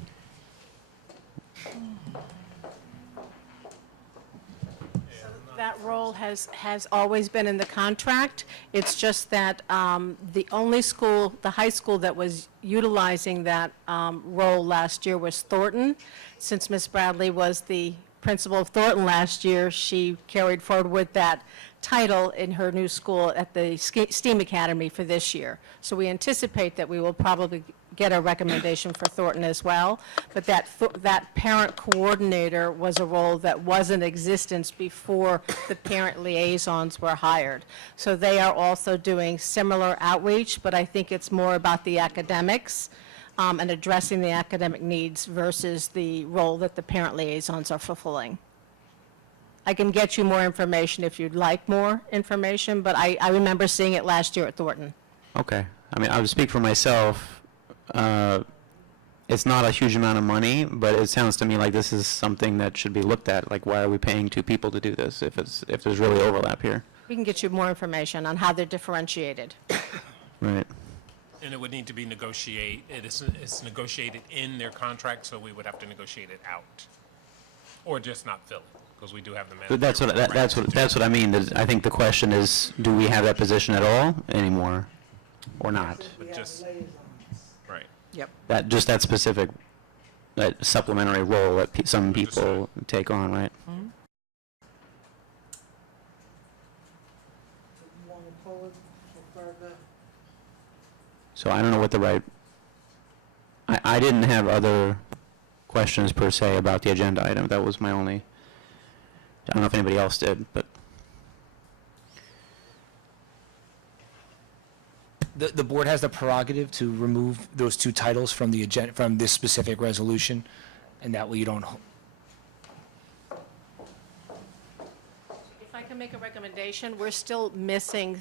That role has always been in the contract. It's just that the only school, the high school that was utilizing that role last year was Thornton. Since Ms. Bradley was the principal of Thornton last year, she carried forward with that title in her new school at the STEAM Academy for this year. So we anticipate that we will probably get a recommendation for Thornton as well. But that parent coordinator was a role that was in existence before the parent liaisons were hired. So they are also doing similar outreach, but I think it's more about the academics and addressing the academic needs versus the role that the parent liaisons are fulfilling. I can get you more information if you'd like more information, but I remember seeing it last year at Thornton. Okay. I mean, I would speak for myself. It's not a huge amount of money, but it sounds to me like this is something that should be looked at. Like, why are we paying two people to do this if there's really overlap here? We can get you more information on how they're differentiated. Right. And it would need to be it's negotiated in their contract, so we would have to negotiate it out. Or just not fill it, because we do have the manager. But that's what I mean. I think the question is, do we have that position at all anymore, or not? But just, right. Yep. That specific, that supplementary role that some people take on, right? So I don't know what the right, I didn't have other questions per se about the agenda item. That was my only, I don't know if anybody else did, but. The board has the prerogative to remove those two titles from the agenda, from this specific resolution, and that way you don't. If I can make a recommendation, we're still missing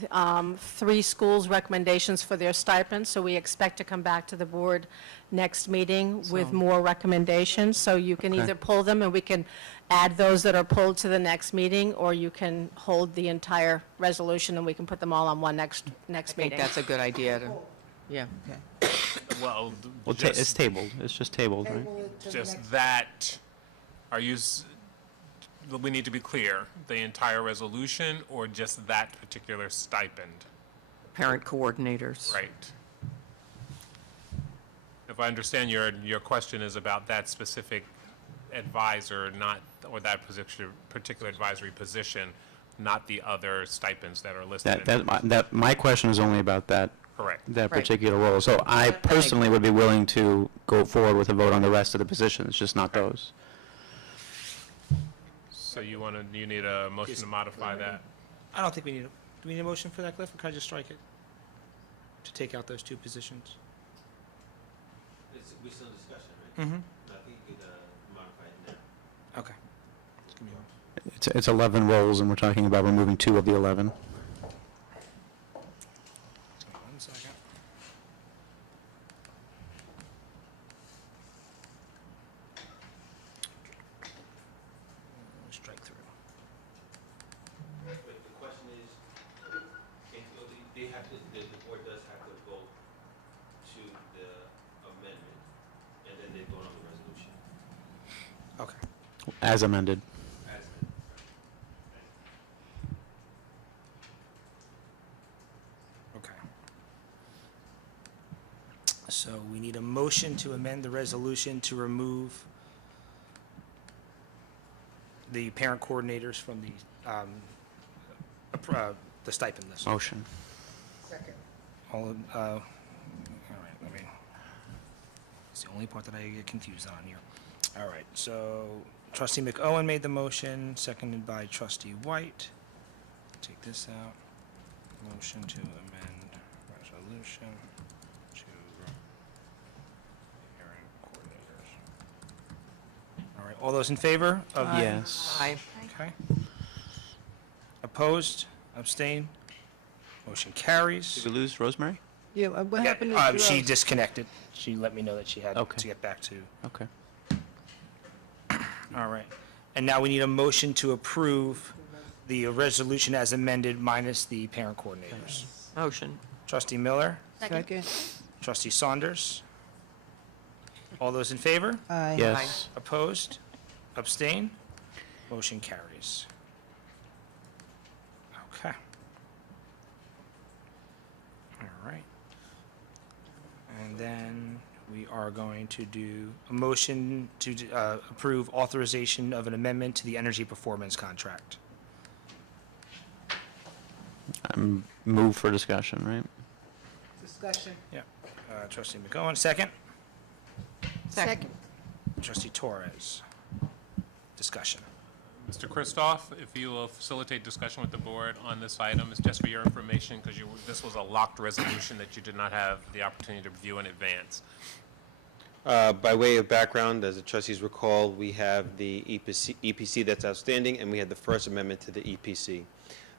3 schools' recommendations for their stipends, so we expect to come back to the board next meeting with more recommendations. So you can Okay. either pull them, and we can add those that are pulled to the next meeting, or you can hold the entire resolution, and we can put them all on one next I think meeting. that's a good idea to, yeah. Well, Well, it's tabled. It's just tabled, right? just that, we need to be clear, the entire resolution or just that particular stipend? Parent coordinators. Right. If I understand your question is about that specific advisor, not, or that particular advisory position, not the other stipends that are listed. My question is only about that. Correct. That Right. particular role. So I personally would be willing to go forward with a vote on the rest of the positions, just not those. So you need a motion to modify that? I don't think we need do we need a motion for that, Cliff, or can I just strike it? To take out those two positions? We're still in discussion, right? Mm-hmm. I think you could modify it now. Okay. Just give me a- It's 11 roles, and we're talking about removing 2 of the 11. Just give me 1 second. Strike through. But the question is, they have to, the board does have to vote to the amendment, and then they vote on the resolution. Okay. As amended. Okay. So we need a motion to amend the resolution to remove the parent coordinators from the stipend list. Motion. Second. All right, it's the only part that I get confused on here. All right, so trustee McOwen made the motion, seconded by trustee White. Take this out. Motion to amend resolution to parent coordinators. All right, all those in favor of? Yes. Aye. Okay. Opposed? Abstain? Motion carries. Did we lose Rosemary? Yeah, what happened to She disconnected. She let me know that she had Okay. to get back to. Okay. All right. And now we need a motion to approve the resolution as amended minus the parent coordinators. Motion. Trustee Miller, Second. trustee Saunders. All those in favor? Aye. Yes. Opposed? Abstain? Motion carries. Okay. All right. And then we are going to do a motion to approve authorization of an amendment to the energy performance contract. Move for discussion, right? Discussion. Yeah. Trustee McGowan, second. Second. Trustee Torres. Discussion. Mr. Kristoff, if you will facilitate discussion with the board on this item, it's just for your information, because this was a locked resolution that you did not have the opportunity to review in advance. By way of background, as the trustees recall, we have the EPC that's outstanding, and we had the first amendment to the EPC.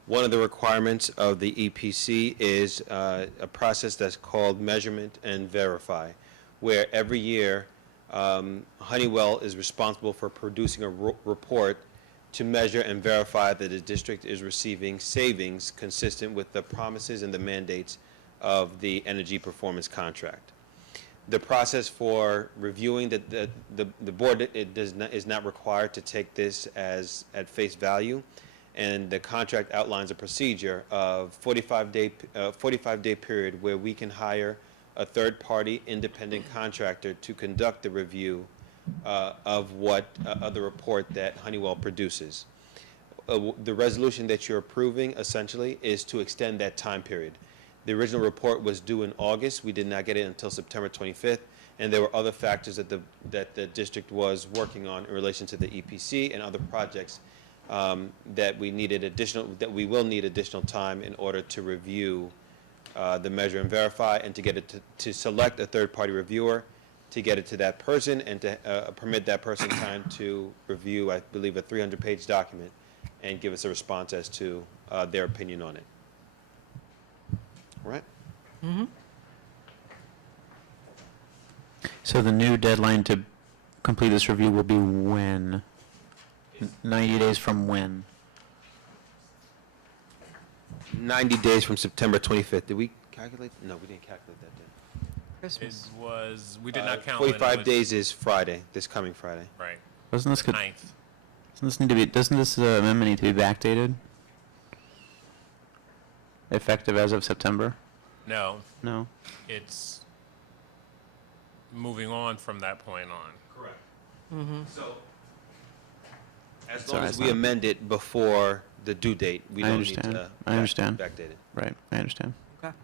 One of the requirements of the EPC is a process that's called measurement and verify, where every year Honeywell is responsible for producing a report to measure and verify that the district is receiving savings consistent with the promises and the mandates of the energy performance contract. The process for reviewing the board is not required to take this as at face value, and the contract outlines a procedure of 45-day period where we can hire a third-party independent contractor to conduct the review of the report that Honeywell produces. The resolution that you're approving essentially is to extend that time period. The original report was due in August. We did not get it until September 25th, and there were other factors that the district was working on in relation to the EPC and other projects that we will need additional time in order to review the measure and verify, and to get it to select a third-party reviewer, to get it to that person, and to permit that person time to review, I believe, a 300-page document and give us a response as to their opinion on it. All right? Mm-hmm. So the new deadline to complete this review will be when? 90 days from when? 90 days from September 25th. Did we calculate? No, we didn't calculate that day. It was, we did not count when it 45 was- days is Friday, this coming Friday. Right. Doesn't this, The 9th. doesn't this amendment need to be backdated? Effective as of September? No, No? it's moving on from that point on. Correct. Mm-hmm. So, as Sorry, long as it's we not- amend it before the due date, we I don't understand. need to I understand. backdate it. Right, I understand. Okay.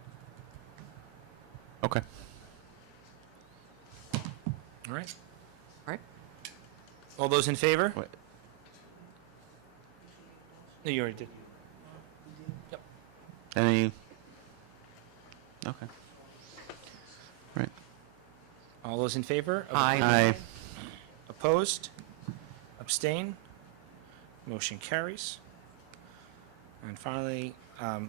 Okay. All right. All right. All those in favor? Wait. No, you already did. Any? Okay. Right. All those in favor? of Aye. Aye. Opposed? Abstain? Motion carries. And finally, there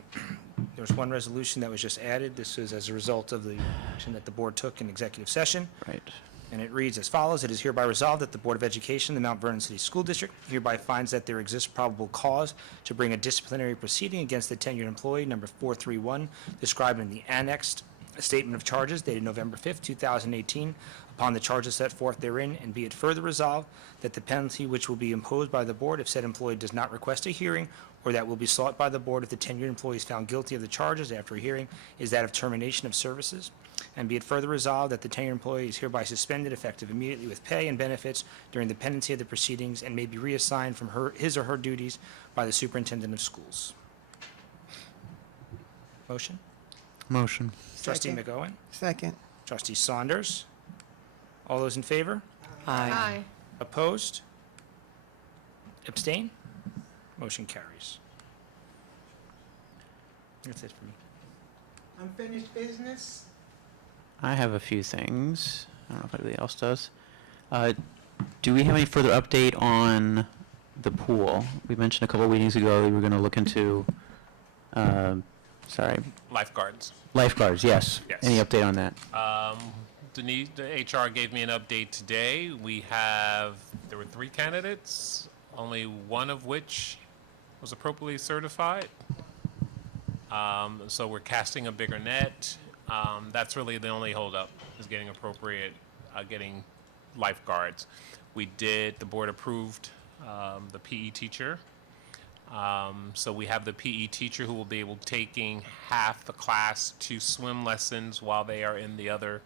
was one resolution that was just added. This is as a result of the action that the board took in executive session. Right. And it reads as follows: It is hereby resolved that the Board of Education, the Mount Vernon City School District, hereby finds that there exists probable cause to bring a disciplinary proceeding against the tenured employee number 431, described in the annexed statement of charges dated November 5th, 2018, upon the charges set forth therein, and be it further resolved that the penalty which will be imposed by the board if said employee does not request a hearing, or that will be sought by the board if the tenured employee is found guilty of the charges after a hearing, is that of termination of services. And be it further resolved that the tenured employee is hereby suspended effective immediately with pay and benefits during the pendency of the proceedings, and may be reassigned from his or her duties by the superintendent of schools. Motion? Motion. Trustee Second. McOwen? Second. Trustee Saunders? All those in favor? Aye. Opposed? Abstain? Motion carries. That's it for me. Unfinished business? I have a few things. I don't know if anybody else does. Do we have any further update on the pool? We mentioned a couple of meetings ago that we were going to look into, Lifeguards. lifeguards, yes. Yes. Any update on that? Denise, the HR gave me an update today. There were 3 candidates, only one of which was appropriately certified. So we're casting a bigger net. That's really the only holdup, is getting getting lifeguards. The board approved the PE teacher. So we have the PE teacher who will be taking half the class to swim lessons while they are in the other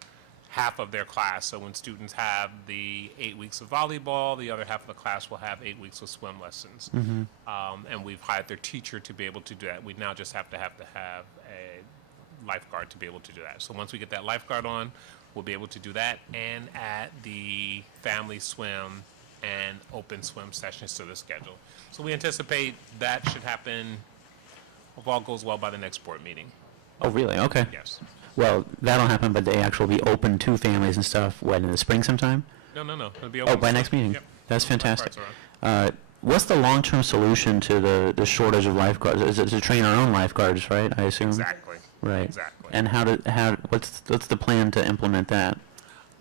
half of their class. So when students have the 8 weeks of volleyball, the other half of the class will have 8 weeks of swim lessons. Mhm. And we've hired their teacher to be able to do that. We now just have to have a lifeguard to be able to do that. So once we get that lifeguard on, we'll be able to do that and add the family swim and open swim sessions to the schedule. So we anticipate that should happen, if all goes well, by the next board meeting. Oh, really? Okay. Yes. Well, that'll happen, but they actually be open to families and stuff, when, in the spring sometime? No. It'll be Oh, open. by next meeting? Yep. That's fantastic. Lifeguards What's the long-term solution to the shortage of lifeguards? Is it to train our own lifeguards, right, I assume? Exactly. Right. Exactly. And what's the plan to implement that?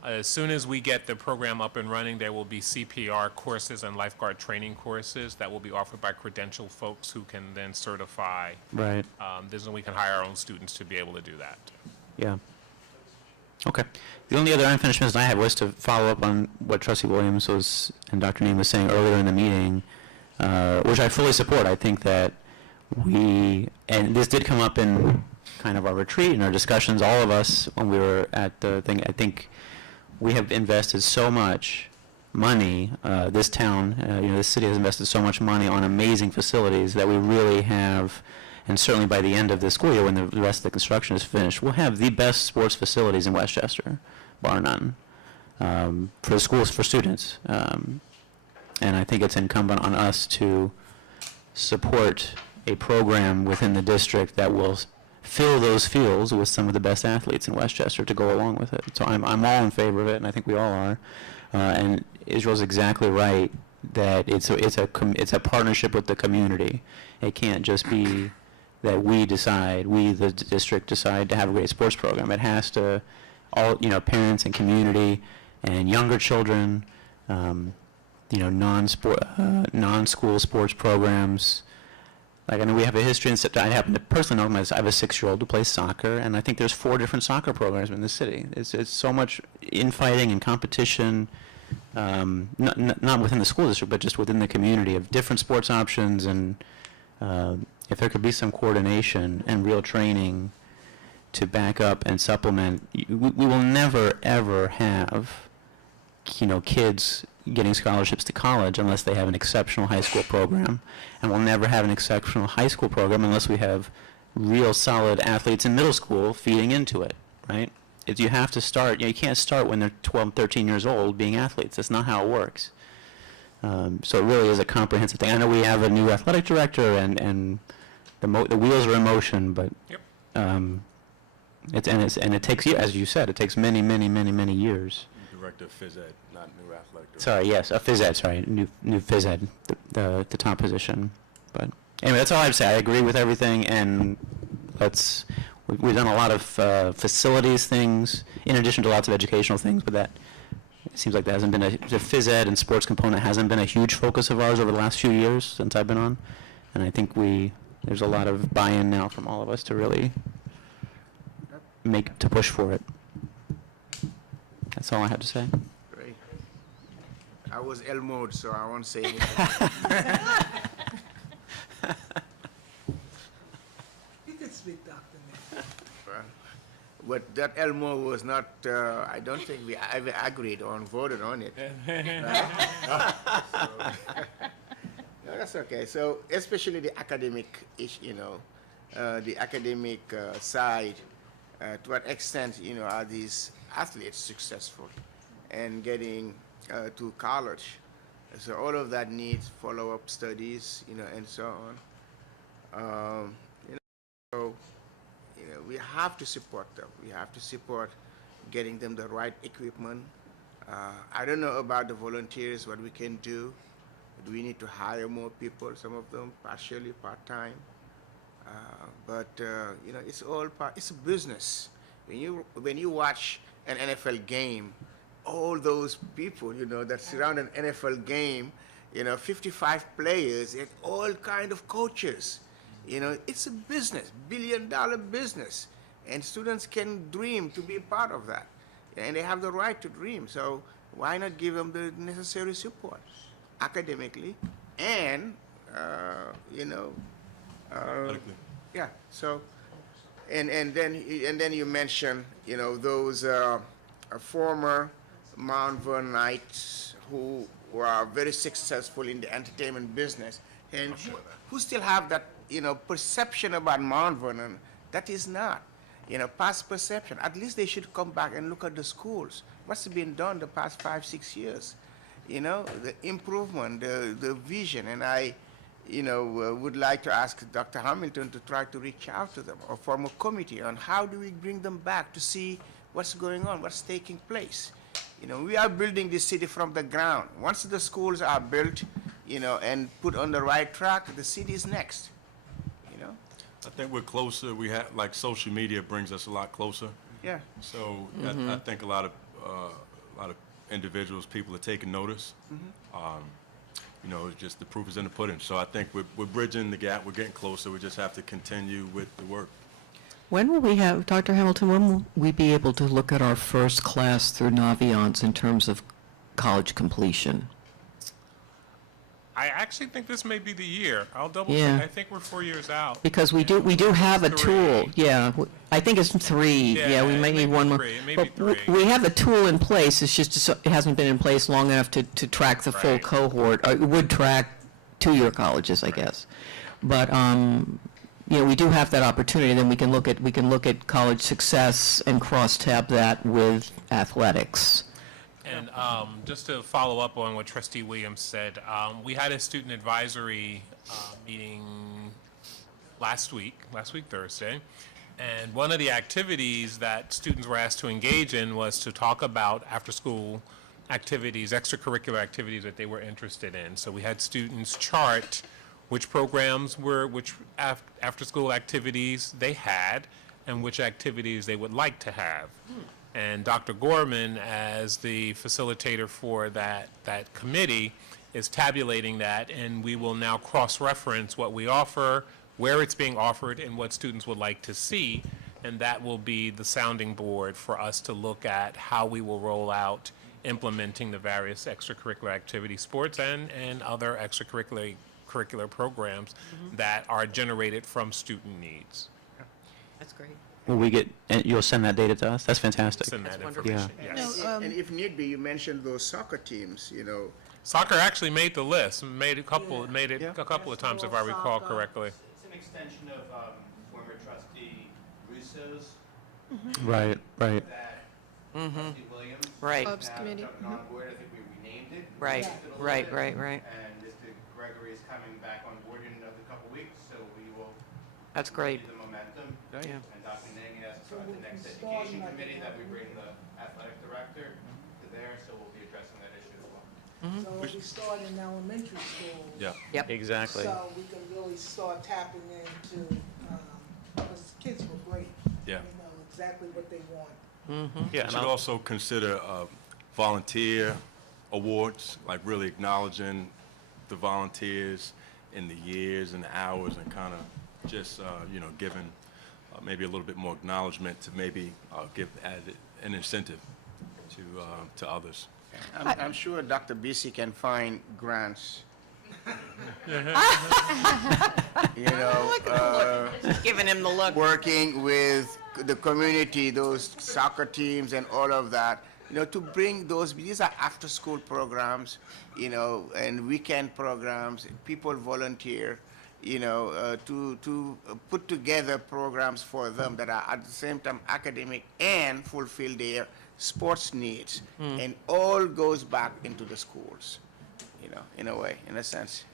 As soon as we get the program up and running, there will be CPR courses and lifeguard training courses that will be offered by credentialed folks who can then certify. Right. This is when we can hire our own students to be able to do that. Yeah. Okay. The only other unfinished business I had was to follow up on what Trustee Williams was and Dr. Neem was saying earlier in the meeting, which I fully support. I think that and this did come up in kind of our retreat and our discussions, all of us, when we were at the thing. I think we have invested so much money, this town, this city has invested so much money on amazing facilities that we really have, and certainly by the end of this school year when the rest of the construction is finished, we'll have the best sports facilities in Westchester, bar none, for the schools, for students. And I think it's incumbent on us to support a program within the district that will fill those fields with some of the best athletes in Westchester to go along with it. So I'm all in favor of it, and I think we all are. And Israel's exactly right that it's a partnership with the community. It can't just be that we the district decide to have a great sports program. It has to all parents and community and younger children, non-school sports programs. Like, I know we have a history, and I happen to personally know I have a 6-year-old who plays soccer, and I think there's 4 different soccer programs in the city. It's so much infighting and competition, not within the school district, but just within the community of different sports options, and if there could be some coordination and real training to back up and supplement, we will never, ever have, kids getting scholarships to college unless they have an exceptional high school program, and we'll never have an exceptional high school program unless we have real solid athletes in middle school feeding into it, right? You have to start, you can't start when they're 12, 13 years old being athletes. That's not how it works. So it really is a comprehensive thing. I know we have a new athletic director, and the wheels are in motion, but it takes, as you said, it takes many, many, many, many years. Director of Phys Ed, not new athletic director. Sorry, yes, a phys ed, sorry, new phys ed, the top position. But anyway, that's all I have to say. I agree with everything, and we've done a lot of facilities things in addition to lots of educational things, but it seems like that hasn't been the phys ed and sports component hasn't been a huge focus of ours over the last few years since I've been on, and I think there's a lot of buy-in now from all of us to really to push for it. That's all I have to say. Great. I was L mode, so I won't say anything. You can speak, Dr. Neem. But that L mode was not, I don't think we ever agreed on, voted on it. No, that's okay. So especially the academic the academic side, to what extent, are these athletes successful and getting to college? So all of that needs follow-up studies, and so on. So we have to support them. We have to support getting them the right equipment. I don't know about the volunteers, what we can do. Do we need to hire more people, some of them partially, part-time? But it's all it's a business. When you watch an NFL game, all those people, that surround an NFL game, 55 players and all kind of coaches. It's a business, billion-dollar business, and students can dream to be part of that, and they have the right to dream. So why not give them the necessary support, academically, and yeah. So, and then you mention those former Mount Vernonites who are very successful in the entertainment business, and who still have that perception about Mount Vernon that is not past perception. At least they should come back and look at the schools. What's been done the past 5-6 years? The improvement, the vision, and I would like to ask Dr. Hamilton to try to reach out to them or form a committee on how do we bring them back to see what's going on, what's taking place. We are building this city from the ground. Once the schools are built, and put on the right track, the city is next. I think we're closer. We have, social media brings us a lot closer. Yeah. So I think a lot of lot of individuals, people are taking notice. You know, it's just the proof is in the pudding. So I think we're bridging the gap. We're getting closer. We just have to continue with the work. When will we have, Dr. Hamilton, when will we be able to look at our first class through Naviance in terms of college completion? I actually think this may be the year. I'll double Yeah. check. I think we're 4 years out. Because we do have a tool, yeah. I think it's 3, yeah, we it may may need be one more. 3, it may But be 3. we have a tool in place, it's just, it hasn't been in place long enough to track the full Right. cohort. It would track two-year colleges, I guess. But, you know, we do have that opportunity, then we can look at college success and cross-tab that with athletics. And just to follow up on what Trustee Williams said, we had a student advisory meeting last week Thursday, and one of the activities that students were asked to engage in was to talk about after-school activities, extracurricular activities that they were interested in. So we had students chart which programs were, which after-school activities they had, and which activities they would like to have. And Dr. Gorman, as the facilitator for that committee, is tabulating that, and we will now cross-reference what we offer, where it's being offered, and what students would like to see, and that will be the sounding board for us to look at how we will roll out implementing the various extracurricular activities, sports and other extracurricular programs that are generated from student needs. That's great. Will we get, and you'll send that data to us? That's fantastic. Send that wonderful. information, Yeah. yes. And if need be, you mentioned those soccer teams, you know. Soccer actually made the list, made it a couple of times if I recall correctly. It's an extension of former trustee Russo's. Right. That trustee Williams. Right. is Ops now committee. jumping on board. I think we renamed it. Right, Changed it a little right, bit. right. And Mr. Gregory is coming back on board in another couple weeks, so we will That's great. continue the momentum. Yeah. And Dr. Nang asked at the next education committee that we bring the athletic director to there, so we'll be addressing that issue as well. So we start in elementary school. Yeah. Yep. Exactly. So we can really start tapping into, because kids were great. Yeah. They know exactly what they want. Yeah, We should also consider volunteer awards, like really acknowledging the volunteers in the years and the hours, and kind of just, you know, giving maybe a little bit more acknowledgement to maybe give added an incentive to others. I'm sure Dr. BC can find grants. You know, Giving him the look. working with the community, those soccer teams and all of that, you know, to bring these are after-school programs, you know, and weekend programs, people volunteer, you know, to put together programs for them that are at the same time academic and fulfill their sports needs. And all goes back into the schools, you know, in a way, in a sense.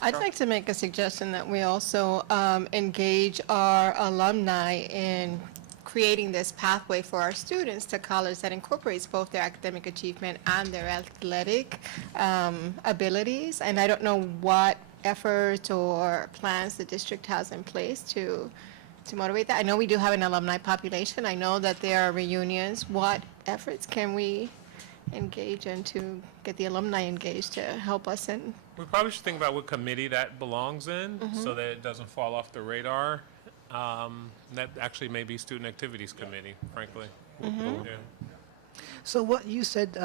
I'd like to make a suggestion that we also engage our alumni in creating this pathway for our students to college that incorporates both their academic achievement and their athletic abilities. And I don't know what efforts or plans the district has in place to motivate that. I know we do have an alumni population. I know that there are reunions. What efforts can we engage in to get the alumni engaged to help us in? We probably should think about what committee that belongs in, so that it doesn't fall off the radar. That actually may be Student Activities Committee, frankly. Yeah. So what you said,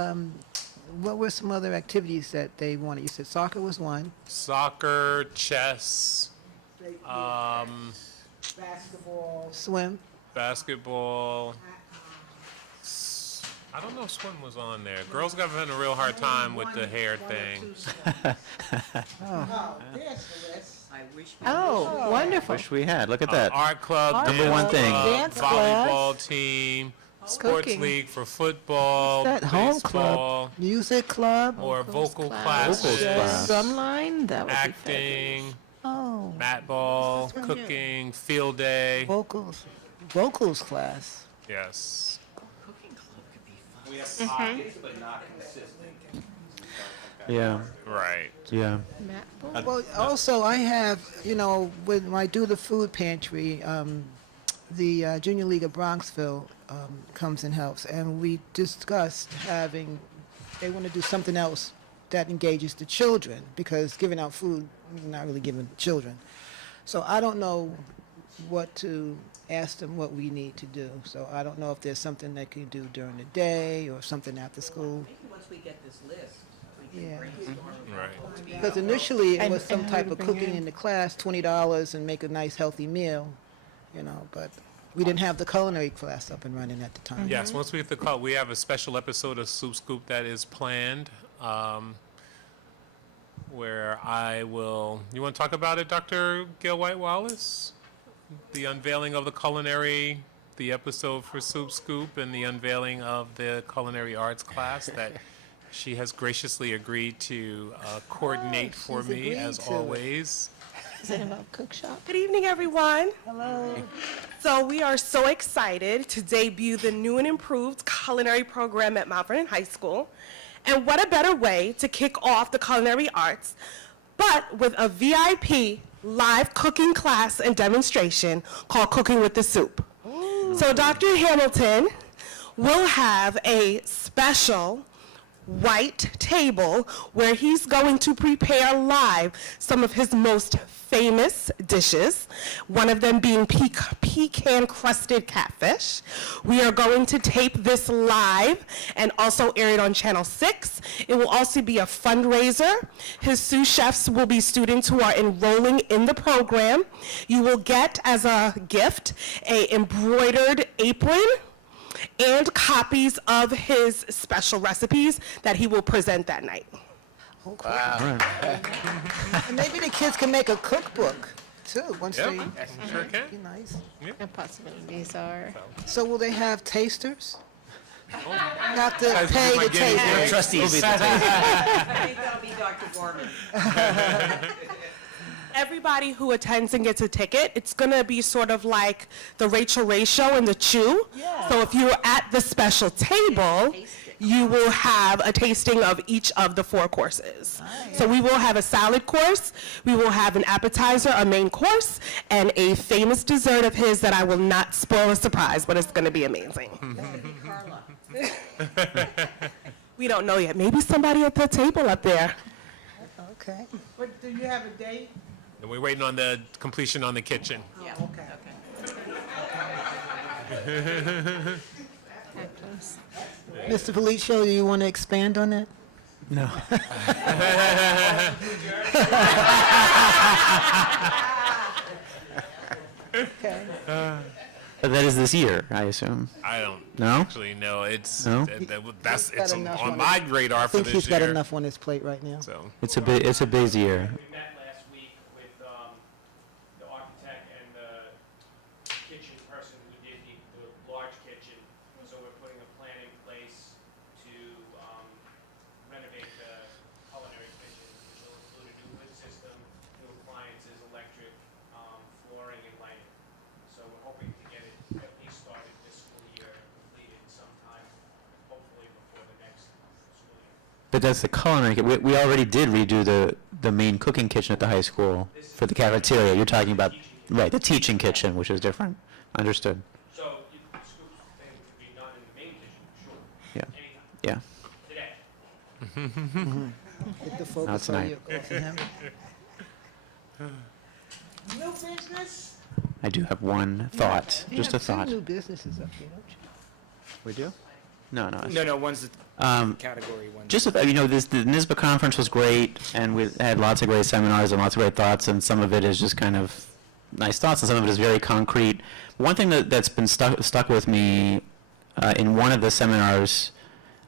what were some other activities that they wanted? You said soccer was one. Soccer, chess, Basketball. Swim. basketball. I don't know if swim was on there. Girls got having a real hard time with the hair thing. Oh, there's the list. Oh, wonderful. Wish we had. Look at that. Art club, Number dance one thing. club, Dance class. volleyball team, sports Cooking. league for football, That home baseball, club, music club, or vocal class. Vocals classes, class. Drumline, that would be acting, oh, mat ball, cooking, field day. vocals class. Yes. We have pockets, but not consistent. Yeah. Right. Yeah. Well, also I have, you know, when I do the food pantry, the Junior League of Bronxville comes and helps. And we discussed they want to do something else that engages the children, because giving out food, not really giving children. So I don't know what to ask them what we need to do. So I don't know if there's something they can do during the day or something after school. Maybe once we get this list, we Yeah. can brainstorm. Right. Because initially it And- was some and type who of to bring cooking in the class, $20, and make a nice healthy meal, but we didn't have the culinary class up and running at the time. Yes, once we get the call, we have a special episode of Soup Scoop that is planned, where you want to talk about it, Dr. Gail White Wallace? The unveiling of the episode for Soup Scoop, and the unveiling of the culinary arts class that she has graciously agreed to coordinate for she's me, agreed as to it. always. Is it about cook shop? Good evening, everyone. Hello. So we are so excited to debut the new and improved culinary program at Mount Vernon High School. And what a better way to kick off the culinary arts, but with a VIP live cooking class and demonstration called Cooking with the Soup. So Dr. Hamilton will have a special white table where he's going to prepare live some of his most famous dishes, one of them being pecan crusted catfish. We are going to tape this live and also air it on Channel 6. It will also be a fundraiser. His sous chefs will be students who are enrolling in the program. You will get as a gift a embroidered apron and copies of his special recipes that he will present that night. And maybe the kids can make a cookbook too, once Yep, they. sure can. Be nice. And possibilities are. So will they have tasters? Oh. You have to Guys, pay my the guinea taster. pig. Trustees. I think that'll be Dr. Gorman. Everybody who attends and gets a ticket, it's gonna be sort of like the Rachel Ray show and the Chew. So if you're at the special table, you will have a tasting of each of the 4 courses. So we will have a salad course, we will have an appetizer, a main course, and a famous dessert of his that I will not spoil a surprise, but it's gonna be amazing. We don't know yet. Maybe somebody at the table up there. Okay. But do you have a date? And we're waiting on the completion on the kitchen. Yeah. Okay. Mr. Felicio, do you want to expand on that? No. Okay. But that is this year, I assume. I don't No? actually know. It's No? that's He's got it's enough on on my his- radar I for think this he's got year. enough on his plate right now. So It's a busy year. We met last week with the architect and the kitchen person who did the large kitchen. So we're putting a plan in place to renovate the culinary kitchen, which will include a new hood system, new appliances, electric, flooring, and lighting. So we're hoping to get it at least started this school year, completed sometime, hopefully before the next school year. But that's the culinary. We already did redo the main cooking kitchen at the high school for the cafeteria. You're talking about, right, the teaching kitchen, which is different. Understood. So the scoops thing could be done in the main kitchen, sure. Yeah. Anytime. Yeah. Today. Get the focus on tonight. you. Go ahead. New business? I do have one thought, You just a have two thought. new businesses up here, don't you? We do? No, no. it's- No, one's the Um, category one. Just, the NISBA conference was great, and we had lots of great seminars and lots of great thoughts, and some of it is just kind of nice thoughts, and some of it is very concrete. One thing that's been stuck with me in one of the seminars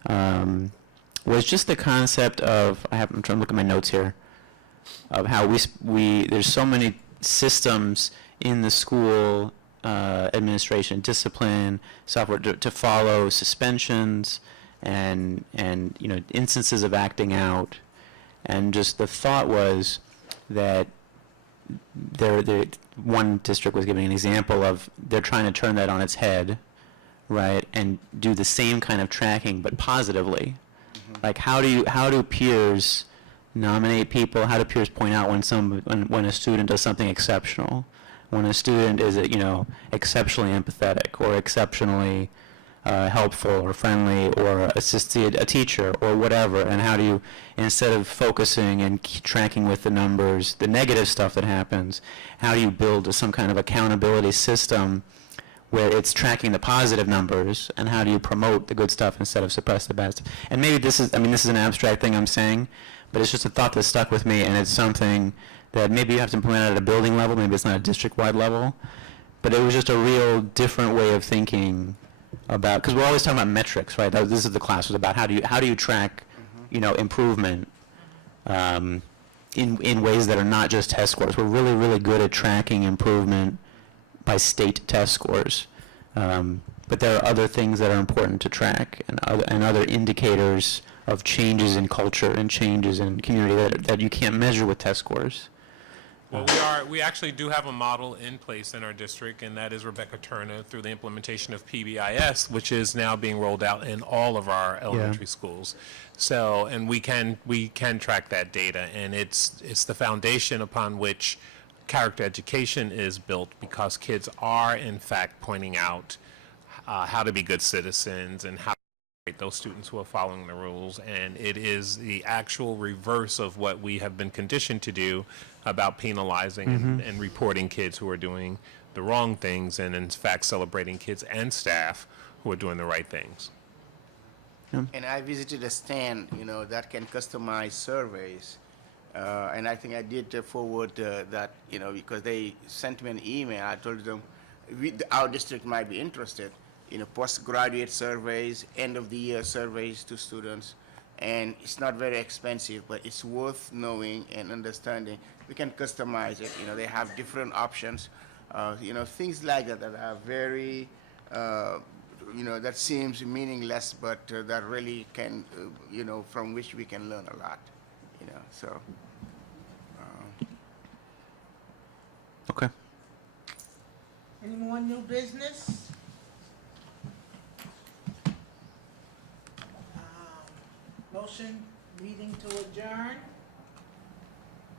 was just the concept of, I'm trying to look at my notes here, of how there's so many systems in the school administration, discipline, software to follow, suspensions, and instances of acting out, and just the thought was that one district was giving an example of they're trying to turn that on its head, right, and do the same kind of tracking but positively. Like how do peers nominate people? How do peers point out when a student does something exceptional? When a student is exceptionally empathetic or exceptionally helpful or friendly or assisted a teacher or whatever, and how do you, instead of focusing and tracking with the numbers, the negative stuff that happens, how do you build some kind of accountability system where it's tracking the positive numbers, and how do you promote the good stuff instead of suppress the bad stuff? And maybe this is an abstract thing I'm saying, but it's just a thought that stuck with me, and it's something that maybe you have to implement at a building level, maybe it's not a district-wide level, but it was just a real different way of thinking about, because we're always talking about metrics, right? This is the class was about how do you track, improvement in ways that are not just test scores. We're really, really good at tracking improvement by state test scores, but there are other things that are important to track, and other indicators of changes in culture and changes in community that you can't measure with test scores. Well, we actually do have a model in place in our district, and that is Rebecca Turner through the implementation of PBIS, which is now being rolled out in all of our elementary schools. So, and we can track that data, and it's the foundation upon which character education is built, because kids are in fact pointing out how to be good citizens and how to rate those students who are following the rules, and it is the actual reverse of what we have been conditioned to do about penalizing and reporting kids who are doing the wrong things, and in fact celebrating kids and staff who are doing the right things. And I visited a stand, that can customize surveys. And I think I did forward that, because they sent me an email. I told them our district might be interested, postgraduate surveys, end of the year surveys to students. And it's not very expensive, but it's worth knowing and understanding. We can customize it. They have different options. Things like that are very, that seems meaningless, but that really can, from which we can learn a lot. So. Okay. Any more new business? Motion, meeting to adjourn?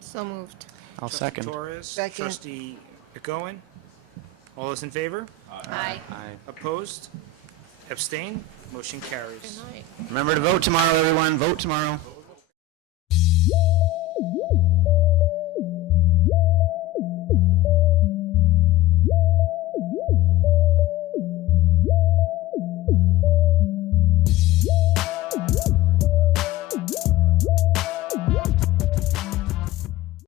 So moved. I'll Trustee second. Torres, Second. Trustee McGowan. All those in favor? Aye. Opposed? Abstain? Motion carries. Good night. Remember to vote tomorrow, everyone. Vote tomorrow.